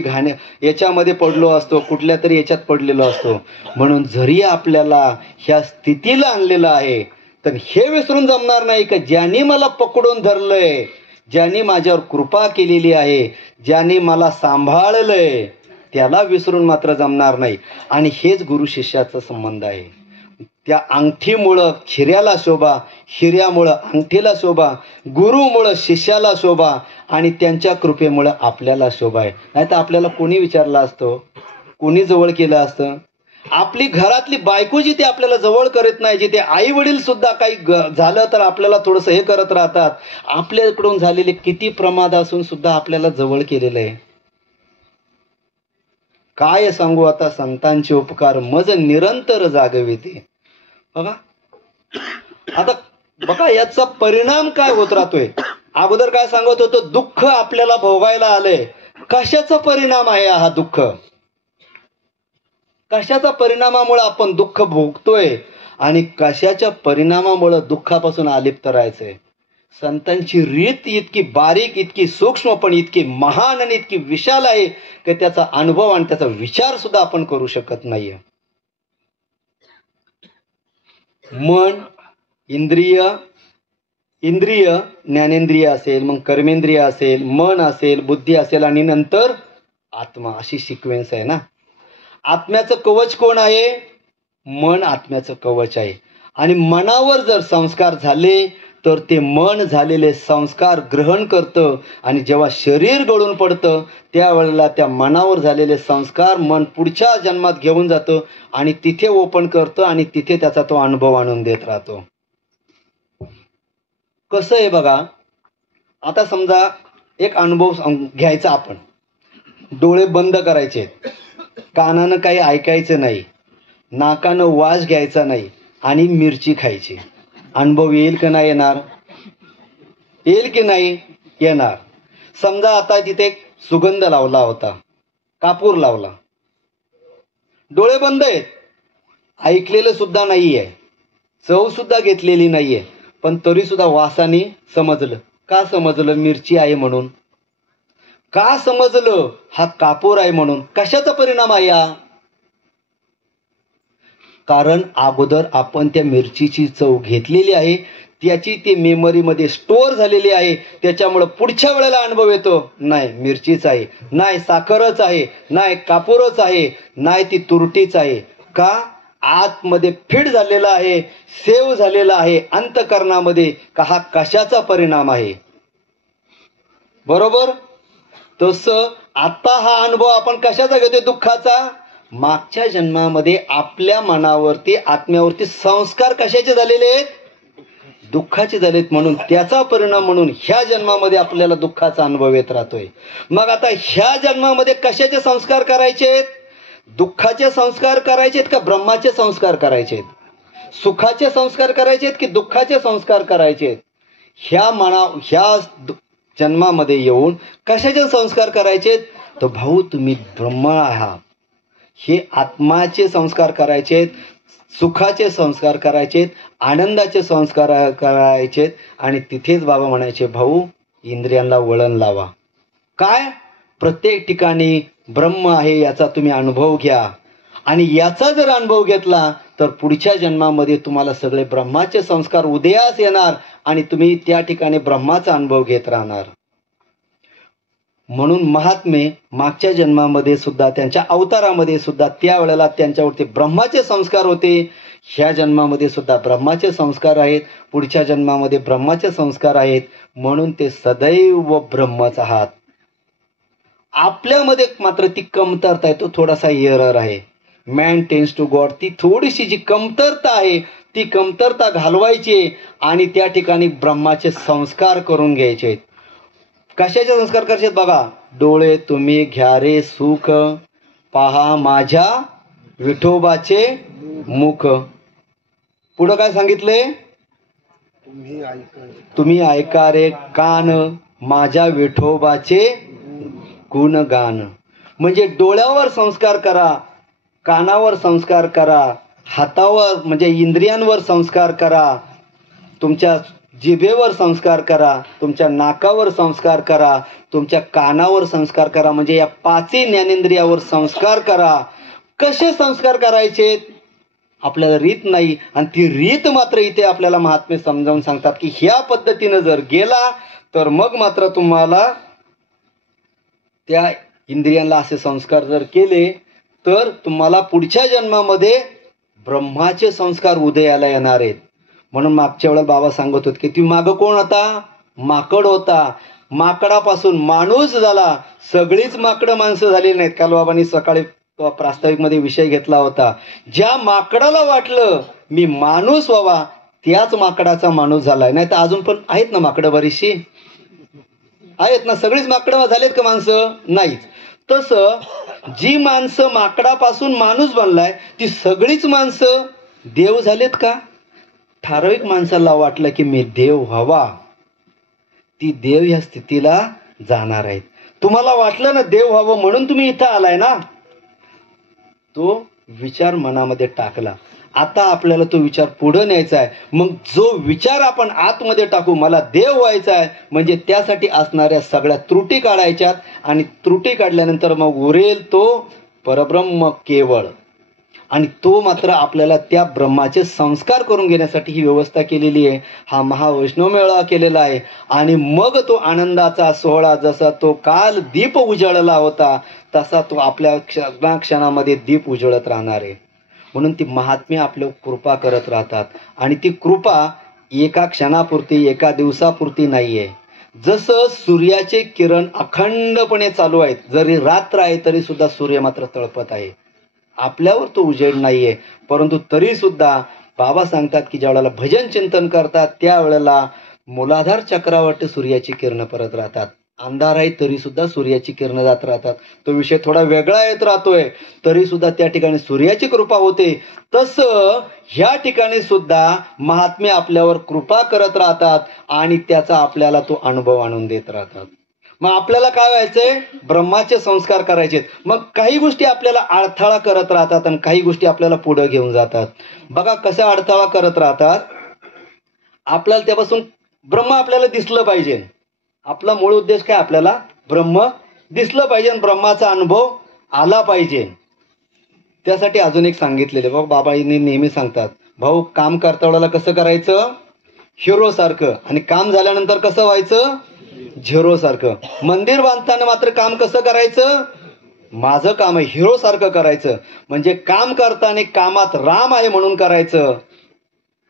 याच्यामध्ये पडलो असतो, कुठल्या तरी याच्यात पडलेलो असतो. म्हणून जरी आपल्याला ह्या स्थितीला आणलेलं आहे तर हे विसरून जमणार नाही का ज्यांनी मला पकडून धरलंय, ज्यांनी माझ्यावर कृपा केलेली आहे, ज्यांनी मला सांभाळलंय, त्याला विसरून मात्र जमणार नाही. आणि हेच गुरु शिष्याचा संबंध आहे. त्या अंगठीमुळं हिऱ्याला शोभा, हिऱ्यामुळं अंगठीला शोभा, गुरुमुळं शिष्याला शोभा आणि त्यांच्या कृपेमुळं आपल्याला शोभा आहे. नाही तर आपल्याला कोणी विचारलं असतं, कोणी जवळ केलं असतं? आपली घरातली बायको जिथे आपल्याला जवळ करत नाही, जिथे आई वडील सुद्धा काही झालं तर आपल्याला थोडंसं हे करत राहतात, आपल्याकडून झालेले किती प्रमाद असून सुद्धा आपल्याला जवळ केलेलं आहे. काय सांगू आता संतांचे उपकार मज निरंतर जागविते. बघा आता बघा याचा परिणाम काय होत राहतोय. अगोदर काय सांगत होतो, दुःख आपल्याला भोगायला आलंय. कशाचा परिणाम आहे हा दुःख? कशाच्या परिणामामुळे आपण दुःख भोगतोय आणि कशाच्या परिणामामुळे दुःखापासून अलिप्त राहायचंय? संतांची रीत इतकी बारीक, इतकी सूक्ष्म, पण इतकी महान आणि इतकी विशाल आहे की त्याचा अनुभव आणि त्याचा विचार सुद्धा आपण करू शकत नाहीये. मन, इंद्रिय, ज्ञानेंद्रिय असेल, मग कर्मेंद्रिय असेल, मन असेल, बुद्धी असेल आणि नंतर आत्मा, अशी सिक्वेन्स आहे ना. आत्म्याचं कवच कोण आहे? मन आत्म्याचं कवच आहे. आणि मनावर जर संस्कार झाले तर ते मन झालेले संस्कार ग्रहण करतं आणि जेव्हा शरीर गळून पडतं त्यावेळेला त्या मनावर झालेले संस्कार मन पुढच्या जन्मात घेऊन जातं आणि तिथे ओपन करतं आणि तिथे त्याचा तो अनुभव आणून देत राहतो. कसं आहे बघा, आता समजा एक अनुभव घ्यायचा, आपण डोळे बंद करायचे, कानानं काही ऐकायचं नाही, नाकानं वास घ्यायचा नाही आणि मिरची खायची. अनुभव येईल की नाही येणार? येईल की नाही येणार? समजा आता तिथे सुगंध लावला होता, कापूर लावला, डोळे बंद आहेत, ऐकलेलं सुद्धा नाहीये, चव सुद्धा घेतलेली नाहीये, पण तरी सुद्धा वासाने समजलं. का समजलं? मिरची आहे म्हणून. का समजलं? हा कापूर आहे म्हणून. कशाचा परिणाम आहे हा? कारण अगोदर आपण त्या मिरचीची चव घेतलेली आहे, त्याची ती मेमरीमध्ये स्टोअर झालेली आहे. त्याच्यामुळं पुढच्या वेळेला अनुभव येतो, नाही मिरचीच आहे, नाही साखरच आहे, नाही कापूरच आहे, नाही ती तुरटीच आहे. का? आतमध्ये फिट झालेला आहे, सेव झालेला आहे अंतःकरणामध्ये. का हा कशाचा परिणाम आहे? बरोबर. तसं आता हा अनुभव आपण कशाचा घेतोय? दुःखाचा. मागच्या जन्मामध्ये आपल्या मनावरती, आत्म्यावरती संस्कार कशाचे झालेले आहेत? दुःखाचे झालेत. म्हणून त्याचा परिणाम म्हणून ह्या जन्मामध्ये आपल्याला दुःखाचा अनुभव येत राहतोय. मग आता ह्या जन्मामध्ये कशाचे संस्कार करायचेत? दुःखाचे संस्कार करायचेत का ब्रह्माचे संस्कार करायचेत? सुखाचे संस्कार करायचेत की दुःखाचे संस्कार करायचेत? ह्या जन्मामध्ये येऊन कशाचे संस्कार करायचेत? तर भाऊ तुम्ही ब्रह्म आहात, हे आत्माचे संस्कार करायचेत, सुखाचे संस्कार करायचेत, आनंदाचे संस्कार करायचेत. आणि तिथेच बाबा म्हणायचे, भाऊ इंद्रियांना वळण लावा. काय? प्रत्येक ठिकाणी ब्रह्म आहे याचा तुम्ही अनुभव घ्या. आणि याचा जर अनुभव घेतला तर पुढच्या जन्मामध्ये तुम्हाला सगळे ब्रह्माचे संस्कार उदयास येणार आणि तुम्ही त्या ठिकाणी ब्रह्माचा अनुभव घेत राहणार. म्हणून महात्मे मागच्या जन्मामध्ये सुद्धा त्यांच्या अवतारामध्ये सुद्धा त्यावेळेला त्यांच्यावरती ब्रह्माचे संस्कार होते. ह्या जन्मामध्ये सुद्धा ब्रह्माचे संस्कार आहेत, पुढच्या जन्मामध्ये ब्रह्माचे संस्कार आहेत. म्हणून ते सदैव ब्रह्मच आहात. आपल्यामध्ये मात्र ती कमतरता आहे, तो थोडासा एरर आहे. मॅन टेन्स टू गॉड, ती थोडीशी जी कमतरता आहे ती कमतरता घालवायची आणि त्या ठिकाणी ब्रह्माचे संस्कार करून घ्यायचे. कशाचे संस्कार करायचे बघा. डोळे तुम्ही घ्या रे सुख, पहा माझ्या विठोबाचे मुख. पुढं काय सांगितले? तुम्ही ऐका रे कान, माझ्या विठोबाचे गुणगान. म्हणजे डोळ्यावर संस्कार करा, कानावर संस्कार करा, हातावर म्हणजे इंद्रियांवर संस्कार करा, तुमच्या जिभेवर संस्कार करा, तुमच्या नाकावर संस्कार करा, तुमच्या कानावर संस्कार करा, म्हणजे या पाचही ज्ञानेंद्रियावर संस्कार करा. कसे संस्कार करायचे आपल्याला रीत नाही. आणि ती रीत मात्र इथे आपल्याला महात्मे समजावून सांगतात की ह्या पद्धतीनं जर गेला तर मग मात्र तुम्हाला त्या इंद्रियांना असे संस्कार जर केले तर तुम्हाला पुढच्या जन्मामध्ये ब्रह्माचे संस्कार उदयाला येणार आहेत. म्हणून मागच्या वेळेला बाबा सांगत होते की तुम्ही मागं कोण होता? माकड होता. माकडापासून माणूस झाला. सगळीच माकडं माणसं झाली नाहीत. काल बाबांनी सकाळी प्रास्ताविकमध्ये विषय घेतला होता. ज्या माकडाला वाटलं मी माणूस व्हावा त्याच माकडाचा माणूस झालाय. नाही तर अजून पण आहेत ना माकडं, बरीचशी आहेत ना. सगळीच माकडं झालेत का माणसं? नाहीच. तसं जी माणसं माकडापासून माणूस बनलाय ती सगळीच माणसं देव झालेत का? ठराविक माणसाला वाटलं की मी देव व्हावा, ती देव ह्या स्थितीला जाणार आहेत. तुम्हाला वाटलं ना देव व्हावं म्हणून तुम्ही इथं आलाय ना, तो विचार मनामध्ये टाकला. आता आपल्याला तो विचार पुढे न्यायचा आहे. मग जो विचार आपण आतमध्ये टाकू मला देव व्हायचा आहे, म्हणजे त्यासाठी असणाऱ्या सगळ्या त्रुटी काढायच्यात आणि त्रुटी काढल्यानंतर मग उरेल तो परब्रह्म केवळ. आणि तो मात्र आपल्याला त्या ब्रह्माचे संस्कार करून घेण्यासाठी ही व्यवस्था केलेली आहे. हा महावैष्णव मेळावा केलेला आहे. आणि मग तो आनंदाचा सोहळा, जसा तो काल दीप उजळला होता तसा तो आपल्या क्षणामध्ये दीप उजळत राहणार आहे. म्हणून ती महात्म्य आपल्या कृपा करत राहतात. आणि ती कृपा एका क्षणापुरती एका दिवसापुरती नाही आहे. जसं सूर्याचे किरण अखंडपणे चालू आहेत, जरी रात्र आहे तरी सुद्धा सूर्य मात्र तळपत आहे. आपल्यावर तो उजेड नाहीये, परंतु तरी सुद्धा बाबा सांगतात की ज्या वेळेला भजन चिंतन करतात त्यावेळेला मूलाधार चक्रावरती सूर्याची किरण परत राहतात. अंधार आहे तरी सुद्धा सूर्याची किरण जात राहतात. तो विषय थोडा वेगळा येत राहतोय तरी सुद्धा त्या ठिकाणी सूर्याची कृपा होते. तसं ह्या ठिकाणी सुद्धा महात्मे आपल्यावर कृपा करत राहतात आणि त्याचा आपल्याला तो अनुभव आणून देत राहतात. मग आपल्याला काय व्हायचंय? ब्रह्माचे संस्कार करायचे. मग काही गोष्टी आपल्याला अडथळा करत राहतात आणि काही गोष्टी आपल्याला पुढे घेऊन जातात. बघा कशा अडथळा करत राहतात. आपल्याला त्यापासून ब्रह्म आपल्याला दिसलं पाहिजे. आपला मूळ उद्देश काय? आपल्याला ब्रह्म दिसलं पाहिजे, ब्रह्माचा अनुभव आला पाहिजे. त्यासाठी अजून एक सांगितलेले बघ बाबांनी नेहमी सांगतात, भाऊ काम करता वेळेला कसं करायचं? हिरो सारखं. आणि काम झाल्यानंतर कसं व्हायचं? झिरो सारखं. मंदिर बांधताना मात्र काम कसं करायचं? माझं काम आहे हिरो सारखं करायचं. म्हणजे काम करताना कामात राम आहे म्हणून करायचं.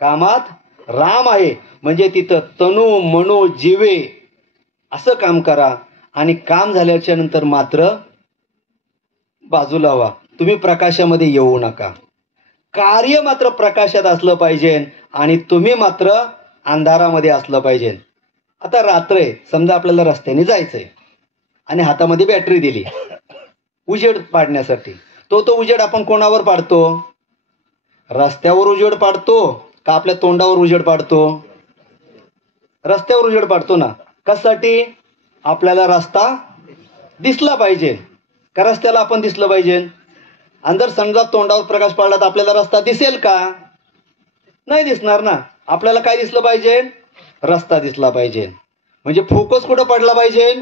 कामात राम आहे म्हणजे तिथं तनु मनो जीवे असं काम करा. आणि काम झाल्याच्या नंतर मात्र बाजूला व्हा. तुम्ही प्रकाशामध्ये येऊ नका. कार्य मात्र प्रकाशात असलं पाहिजे आणि तुम्ही मात्र अंधारामध्ये असलं पाहिजे. आता रात्र आहे, समजा आपल्याला रस्त्याने जायचंय आणि हातामध्ये बॅटरी दिली उजेड पाडण्यासाठी. तो उजेड आपण कोणावर पाडतो? रस्त्यावर उजेड पाडतो का आपल्या तोंडावर उजेड पाडतो? रस्त्यावर उजेड पाडतो ना. कशासाठी? आपल्याला रस्ता दिसला पाहिजे का रस्त्याला आपण दिसलं पाहिजे? आणि जर समजा तोंडावर प्रकाश पाडला तर आपल्याला रस्ता दिसेल का? नाही दिसणार ना. आपल्याला काय दिसलं पाहिजे? रस्ता दिसला पाहिजे. म्हणजे फोकस कुठं पडला पाहिजे?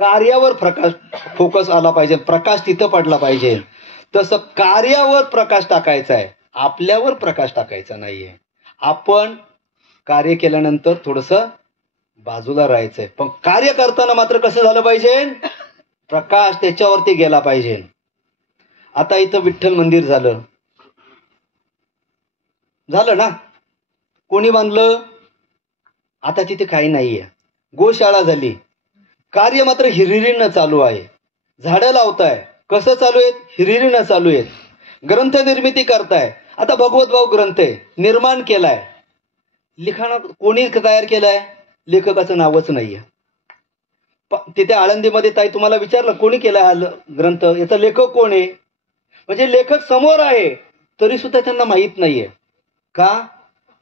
कार्यावर प्रकाश फोकस आला पाहिजे, प्रकाश तिथं पडला पाहिजे. तसं कार्यावर प्रकाश टाकायचा आहे, आपल्यावर प्रकाश टाकायचा नाहीये. आपण कार्य केल्यानंतर थोडंसं बाजूला राहायचंय. पण कार्य करताना मात्र कसं झालं पाहिजे, प्रकाश त्याच्यावरती गेला पाहिजे. आता इथं विठ्ठल मंदिर झालं ना, कोणी बांधलं, आता तिथे काही नाहीये. गोशाळा झाली, कार्य मात्र हिरिरीनं चालू आहे. झाडं लावताय, कसं चालू आहेत, हिरिरीनं चालू आहेत. ग्रंथ निर्मिती करताय, आता भगवत भाव ग्रंथ आहे, निर्माण केलाय. लिखाणात कोणी तयार केलाय, लेखकाचं नावच नाहीये. तिथे आळंदीमध्ये ताई तुम्हाला विचारलं कोणी केलाय हा ग्रंथ, याचा लेखक कोण आहे, म्हणजे लेखक समोर आहे तरी सुद्धा त्यांना माहित नाहीये. का,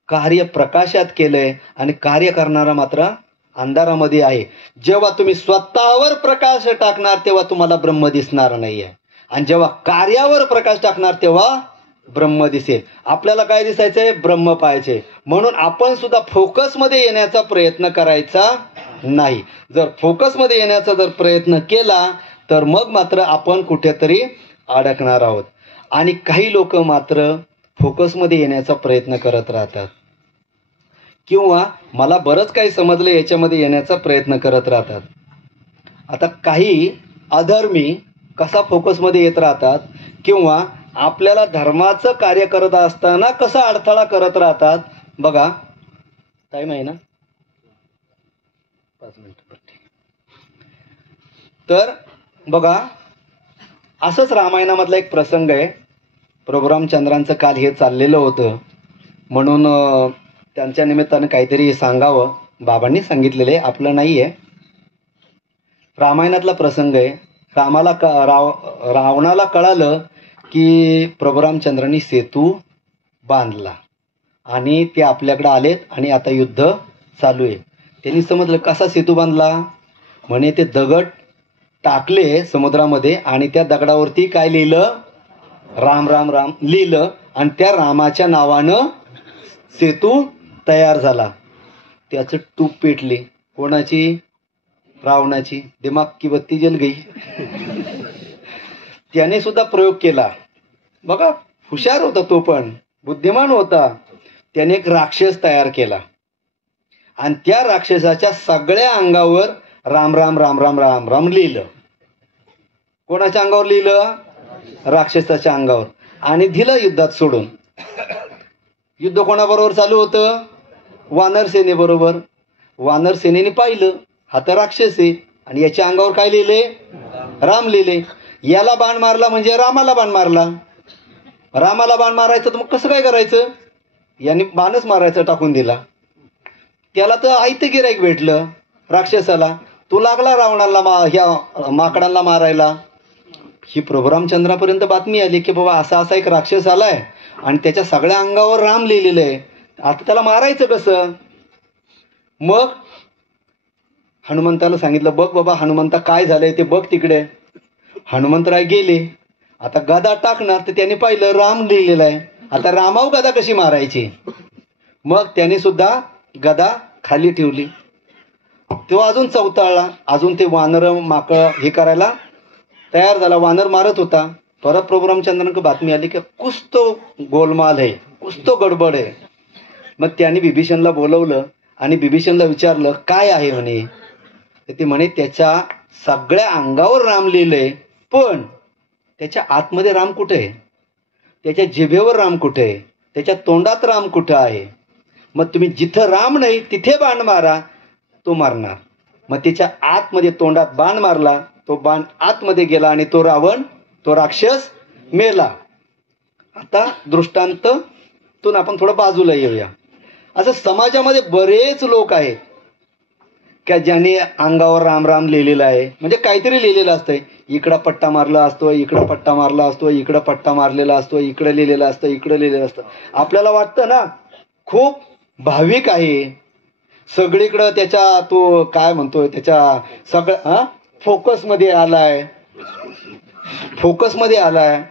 कार्य प्रकाशात केलंय आणि कार्य करणारा मात्र अंधारामध्ये आहे. जेव्हा तुम्ही स्वतःवर प्रकाश टाकणार तेव्हा तुम्हाला ब्रह्म दिसणार नाहीये, आणि जेव्हा कार्यावर प्रकाश टाकणार तेव्हा ब्रह्म दिसेल. आपल्याला काय दिसायचंय, ब्रह्म पाहायचे. म्हणून आपण सुद्धा फोकसमध्ये येण्याचा प्रयत्न करायचा नाही. जर फोकसमध्ये येण्याचा जर प्रयत्न केला तर मग मात्र आपण कुठेतरी अडकणार आहोत. आणि काही लोक मात्र फोकसमध्ये येण्याचा प्रयत्न करत राहतात, किंवा मला बरंच काही समजलं याच्यामध्ये येण्याचा प्रयत्न करत राहतात. आता काही अधर्मी कसा फोकसमध्ये येत राहतात, किंवा आपल्याला धर्माचं कार्य करत असताना कसा अडथळा करत राहतात. बघा, टाइम आहे ना, 5 मिनिटं. तर बघा, असंच रामायणामधला एक प्रसंग आहे. प्रभू रामचंद्रांचं काल हे चाललेलं होतं, म्हणून त्यांच्या निमित्तानं काहीतरी सांगावं. बाबांनी सांगितलेलं आहे, आपलं नाही आहे. रामायणातला प्रसंग आहे. रावणाला कळालं की प्रभू रामचंद्रांनी सेतू बांधला आणि ते आपल्याकडे आलेत आणि आता युद्ध चालू आहे. त्यांनी समजलं कसा सेतू बांधला, म्हणे ते दगड टाकले समुद्रामध्ये आणि त्या दगडावरती काय लिहिलं, राम राम राम लिहिलं, आणि त्या रामाच्या नावानं सेतू तयार झाला. त्याचं टूप पेटली. कोणाची, रावणाची. दिमाग की बत्ती जल गई. त्याने सुद्धा प्रयोग केला. बघा, हुशार होता तो, पण बुद्धिमान होता. त्याने एक राक्षस तयार केला आणि त्या राक्षसाच्या सगळ्या अंगावर राम राम राम राम राम राम लिहिलं. कोणाच्या अंगावर लिहिलं, राक्षसाच्या अंगावर, आणि दिलं युद्धात सोडून. युद्ध कोणाबरोबर चालू होतं, वानर सेनेबरोबर. वानर सेनेने पाहिलं हा तर राक्षस आहे आणि याच्या अंगावर काय लिहिले, राम लिहिले. याला बाण मारला म्हणजे रामाला बाण मारला. रामाला बाण मारायचं तर मग कसं काय करायचं, याने बाणच मारायचा टाकून दिला. त्याला तर आयतं गिराईक भेटलं राक्षसाला. तो लागला रावणाला ह्या माकडांना मारायला. ही प्रभू रामचंद्रापर्यंत बातमी आली की बाबा असा असा एक राक्षस आलाय आणि त्याच्या सगळ्या अंगावर राम लिहिलेलं आहे, आता त्याला मारायचं कसं. मग हनुमंताला सांगितलं, बघ बाबा हनुमंता काय झालंय ते बघ तिकडे. हनुमंतराय गेले. आता गदा टाकणार तर त्याने पाहिलं राम लिहिलेलं आहे, आता रामाव गदा कशी मारायची. मग त्याने सुद्धा गदा खाली ठेवली. तो अजून चवताळला, अजून ते वानर माकड हे करायला तयार झाला. वानर मारत होता. परत प्रभू रामचंद्रांना बातमी आली की कुछ तो गोलमाल आहे, कुछ तो गडबड आहे. मग त्याने बिभीषणला बोलवलं आणि बिभीषणला विचारलं काय आहे म्हणे. ते म्हणे त्याच्या सगळ्या अंगावर राम लिहिलंय, पण त्याच्या आतमध्ये राम कुठे आहे, त्याच्या जिभेवर राम कुठे आहे, त्याच्या तोंडात राम कुठं आहे. मग तुम्ही जिथं राम नाही तिथे बाण मारा, तो मारणार. मग त्याच्या आतमध्ये तोंडात बाण मारला, तो बाण आतमध्ये गेला आणि तो रावण, तो राक्षस मेला. आता दृष्टांतून आपण थोडं बाजूला येऊया. असं समाजामध्ये बरेच लोक आहेत की ज्याने अंगावर राम राम लिहिलेलं आहे, म्हणजे काहीतरी लिहिलेलं असतंय. इकडं पट्टा मारला असतो, इकडं पट्टा मारला असतो, इकडं पट्टा मारलेला असतो, इकडं लिहिलेलं असतं, इकडं लिहिलेलं असतं. आपल्याला वाटतं ना खूप भाविक आहे, सगळीकडं त्याच्या तो काय म्हणतोय त्याच्या सगळं फोकसमध्ये आलाय, फोकसमध्ये आलाय.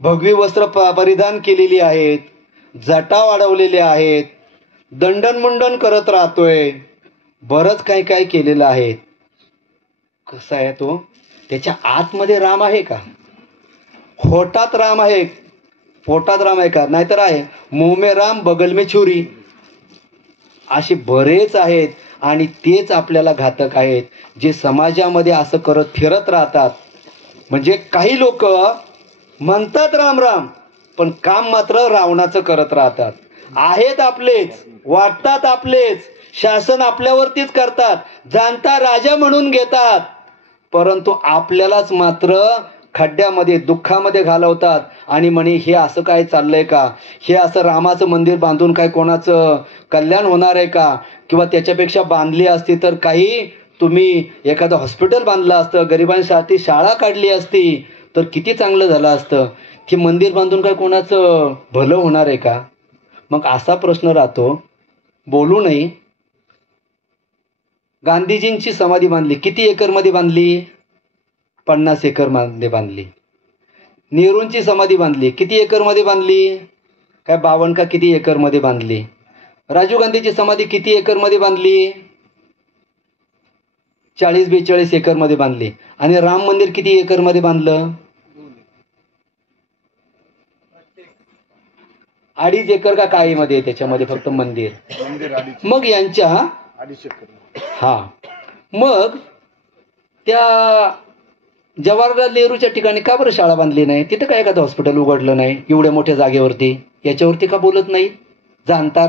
भगवी वस्त्र परिधान केलेली आहेत, जटा वाढवलेले आहेत, दंडनमुंडन करत राहतोय, बरंच काही काय केलेलं आहे. कसा आहे तो, त्याच्या आतमध्ये राम आहे का, होठात राम आहे, पोटात राम आहे का, नाहीतर आहे मुंह में राम बगल में छुरी. असे बरेच आहेत. आणि तेच आपल्याला घातक आहेत, जे समाजामध्ये असं करत फिरत राहतात. म्हणजे काही लोक म्हणतात राम राम, पण काम मात्र रावणाचं करत राहतात. आहेत आपलेच, वाटतात आपलेच, शासन आपल्यावरतीच करतात, जाणता राजा म्हणून घेतात, परंतु आपल्यालाच मात्र खड्ड्यामध्ये दुःखामध्ये घालवतात. आणि म्हणे हे असं काय चाललंय का, हे असं रामाचं मंदिर बांधून काय कोणाचं कल्याण होणार आहे का, किंवा त्याच्यापेक्षा बांधली असती तर काही तुम्ही एखादं हॉस्पिटल बांधलं असतं, गरिबांसाठी शाळा काढली असती तर किती चांगलं झालं असतं. हे मंदिर बांधून काय कोणाचं भलं होणार आहे का. मग असा प्रश्न राहतो. बोलू नाही. गांधीजींची समाधी बांधली, किती एकरमध्ये बांधली? 50 एकरमध्ये बांधली. नेहरूंची समाधी बांधली, किती एकरमध्ये बांधली? काय 52 का किती एकरमध्ये बांधली. राजीव गांधीची समाधी किती एकरमध्ये बांधली? 40-42 एकरमध्ये बांधली. आणि राम मंदिर किती एकरमध्ये बांधलं? 2.5 एकर का काय मध्ये त्याच्यामध्ये फक्त मंदिर. मग यांच्या मग त्या जवाहरलाल नेहरूच्या ठिकाणी का बरं शाळा बांधली नाही? तिथं काय एखादं हॉस्पिटल उघडलं नाही एवढ्या मोठ्या जागेवरती? याच्यावरती का बोलत नाही? जाणता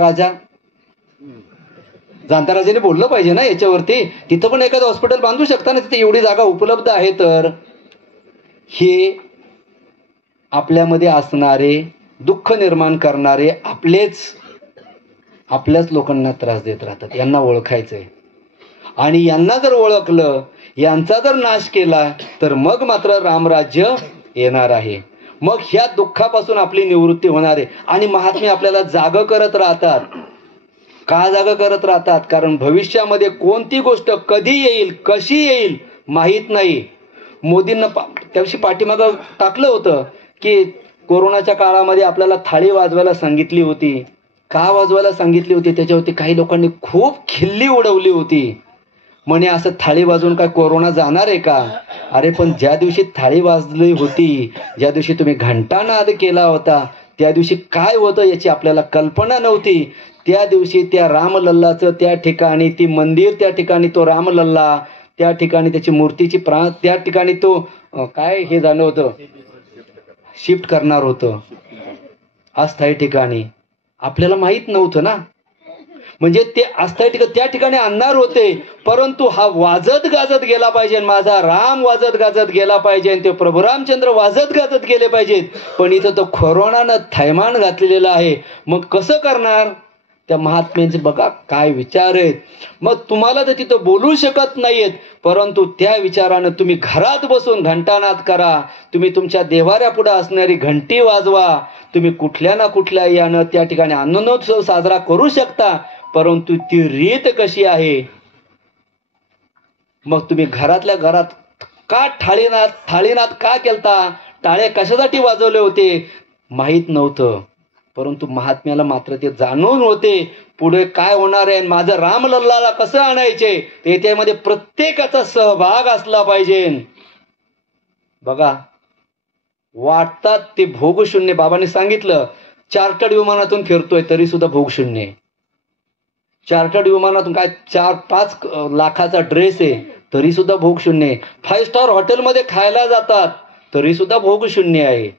राजाने बोललं पाहिजे ना याच्यावरती. तिथं पण एखादं हॉस्पिटल बांधू शकता ना, तिथे एवढी जागा उपलब्ध आहे तर. हे आपल्यामध्ये असणारे दुःख निर्माण करणारे आपल्याच लोकांना त्रास देत राहतात. यांना ओळखायचंय, आणि यांना जर ओळखलं, यांचा जर नाश केला तर मग मात्र रामराज्य येणार आहे. मग ह्या दुःखापासून आपली निवृत्ती होणार आहे. आणि महात्मे आपल्याला जाग करत राहतात. का जाग करत राहतात? कारण भविष्यामध्ये कोणती गोष्ट कधी येईल, कशी येईल माहीत नाही. मोदींना त्याविषयी पाठीमागं टाकलं होतं की कोरोनाच्या काळामध्ये आपल्याला थाळी वाजवायला सांगितली होती. का वाजवायला सांगितली होती? त्याच्यावरती काही लोकांनी खूप खिल्ली उडवली होती. म्हणे असं थाळी वाजवून काय कोरोना जाणार आहे का? अरे पण ज्या दिवशी थाळी वाजली होती, ज्या दिवशी तुम्ही घंटानाद केला होता, त्या दिवशी काय होतं याची आपल्याला कल्पना नव्हती. त्या दिवशी त्या रामलल्लाचं त्या ठिकाणी ती मंदिर, त्या ठिकाणी तो रामलल्ला, त्या ठिकाणी त्याची मूर्तीची त्या ठिकाणी तो काय हे झालं होतं, शिफ्ट करणार होतं अस्थायी ठिकाणी. आपल्याला माहित नव्हतं ना. म्हणजे ते अस्थायी ठिकाणी त्या ठिकाणी आणणार होते, परंतु हा वाजत गाजत गेला पाहिजे, माझा राम वाजत गाजत गेला पाहिजे, ते प्रभू रामचंद्र वाजत गाजत गेले पाहिजेत. पण इथं तो कोरोनानं थैमान घातलेलं आहे. मग कसं करणार? त्या महात्म्यांचे बघा काय विचार आहेत. मग तुम्हाला तर तिथं बोलू शकत नाहीयेत, परंतु त्या विचारानं तुम्ही घरात बसून घंटानाद करा, तुम्ही तुमच्या देवाऱ्या पुढे असणारी घंटी वाजवा, तुम्ही कुठल्या ना कुठल्या यानं त्या ठिकाणी आनंदोत्सव साजरा करू शकता. परंतु ती रीत कशी आहे? मग तुम्ही घरातल्या घरात का थाळीनाद का केलता? टाळे कशासाठी वाजवले होते माहीत नव्हतं, परंतु महात्म्याला मात्र ते जाणून होते पुढे काय होणार आहे, माझं रामलल्लाला कसं आणायचे, त्यामध्ये प्रत्येकाचा सहभाग असला पाहिजे. बघा वाटतात ते भोगशून्य. बाबांनी सांगितलं चार्टर्ड विमानातून फिरतोय तरी सुद्धा भोगशून्य. चार्टर्ड विमानातून काय 4-5 लाखाचा ड्रेस आहे तरी सुद्धा भोगशून्य. 5 स्टार हॉटेलमध्ये खायला जातात तरी सुद्धा भोगशून्य आहे.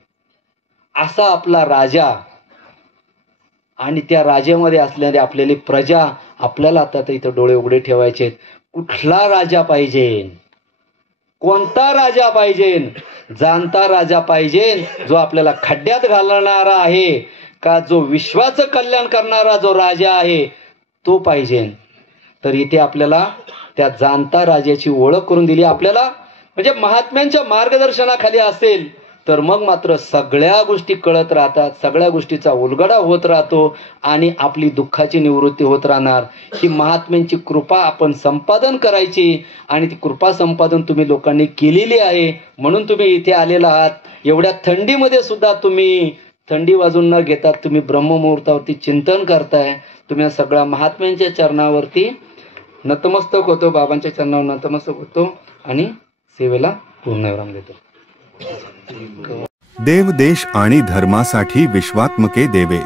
असा आपला राजा आणि त्या राज्यामध्ये असलेली आपल्याला प्रजा. आपल्याला आता इथं डोळे उघडे ठेवायचे. कुठला राजा पाहिजे? कोणता राजा पाहिजे? जाणता राजा पाहिजे, जो आपल्याला खड्ड्यात घालणारा आहे, का जो विश्वाचं कल्याण करणारा जो राजा आहे तो पाहिजे? तर इथे आपल्याला त्या जाणता राजाची ओळख करून दिली आपल्याला. म्हणजे महात्म्यांच्या मार्गदर्शनाखाली असेल तर मग मात्र सगळ्या गोष्टी कळत राहतात, सगळ्या गोष्टीचा उलगडा होत राहतो आणि आपली दुःखाची निवृत्ती होत राहणार. ही महात्म्यांची कृपा आपण संपादन करायची आणि ती कृपा संपादन तुम्ही लोकांनी केलेली आहे, म्हणून तुम्ही इथे आलेला आहात. एवढ्या थंडीमध्ये सुद्धा तुम्ही थंडी वाजून न घेता तुम्ही ब्रह्ममुहूर्तावरती चिंतन करताय. तुम्ही सगळ्या महात्म्यांच्या चरणावरती नतमस्तक होतो, बाबांच्या चरणावर नतमस्तक होतो आणि सेवेला पूर्णविराम देतो. देव देश आणि धर्मासाठी विश्वात्मके देवे.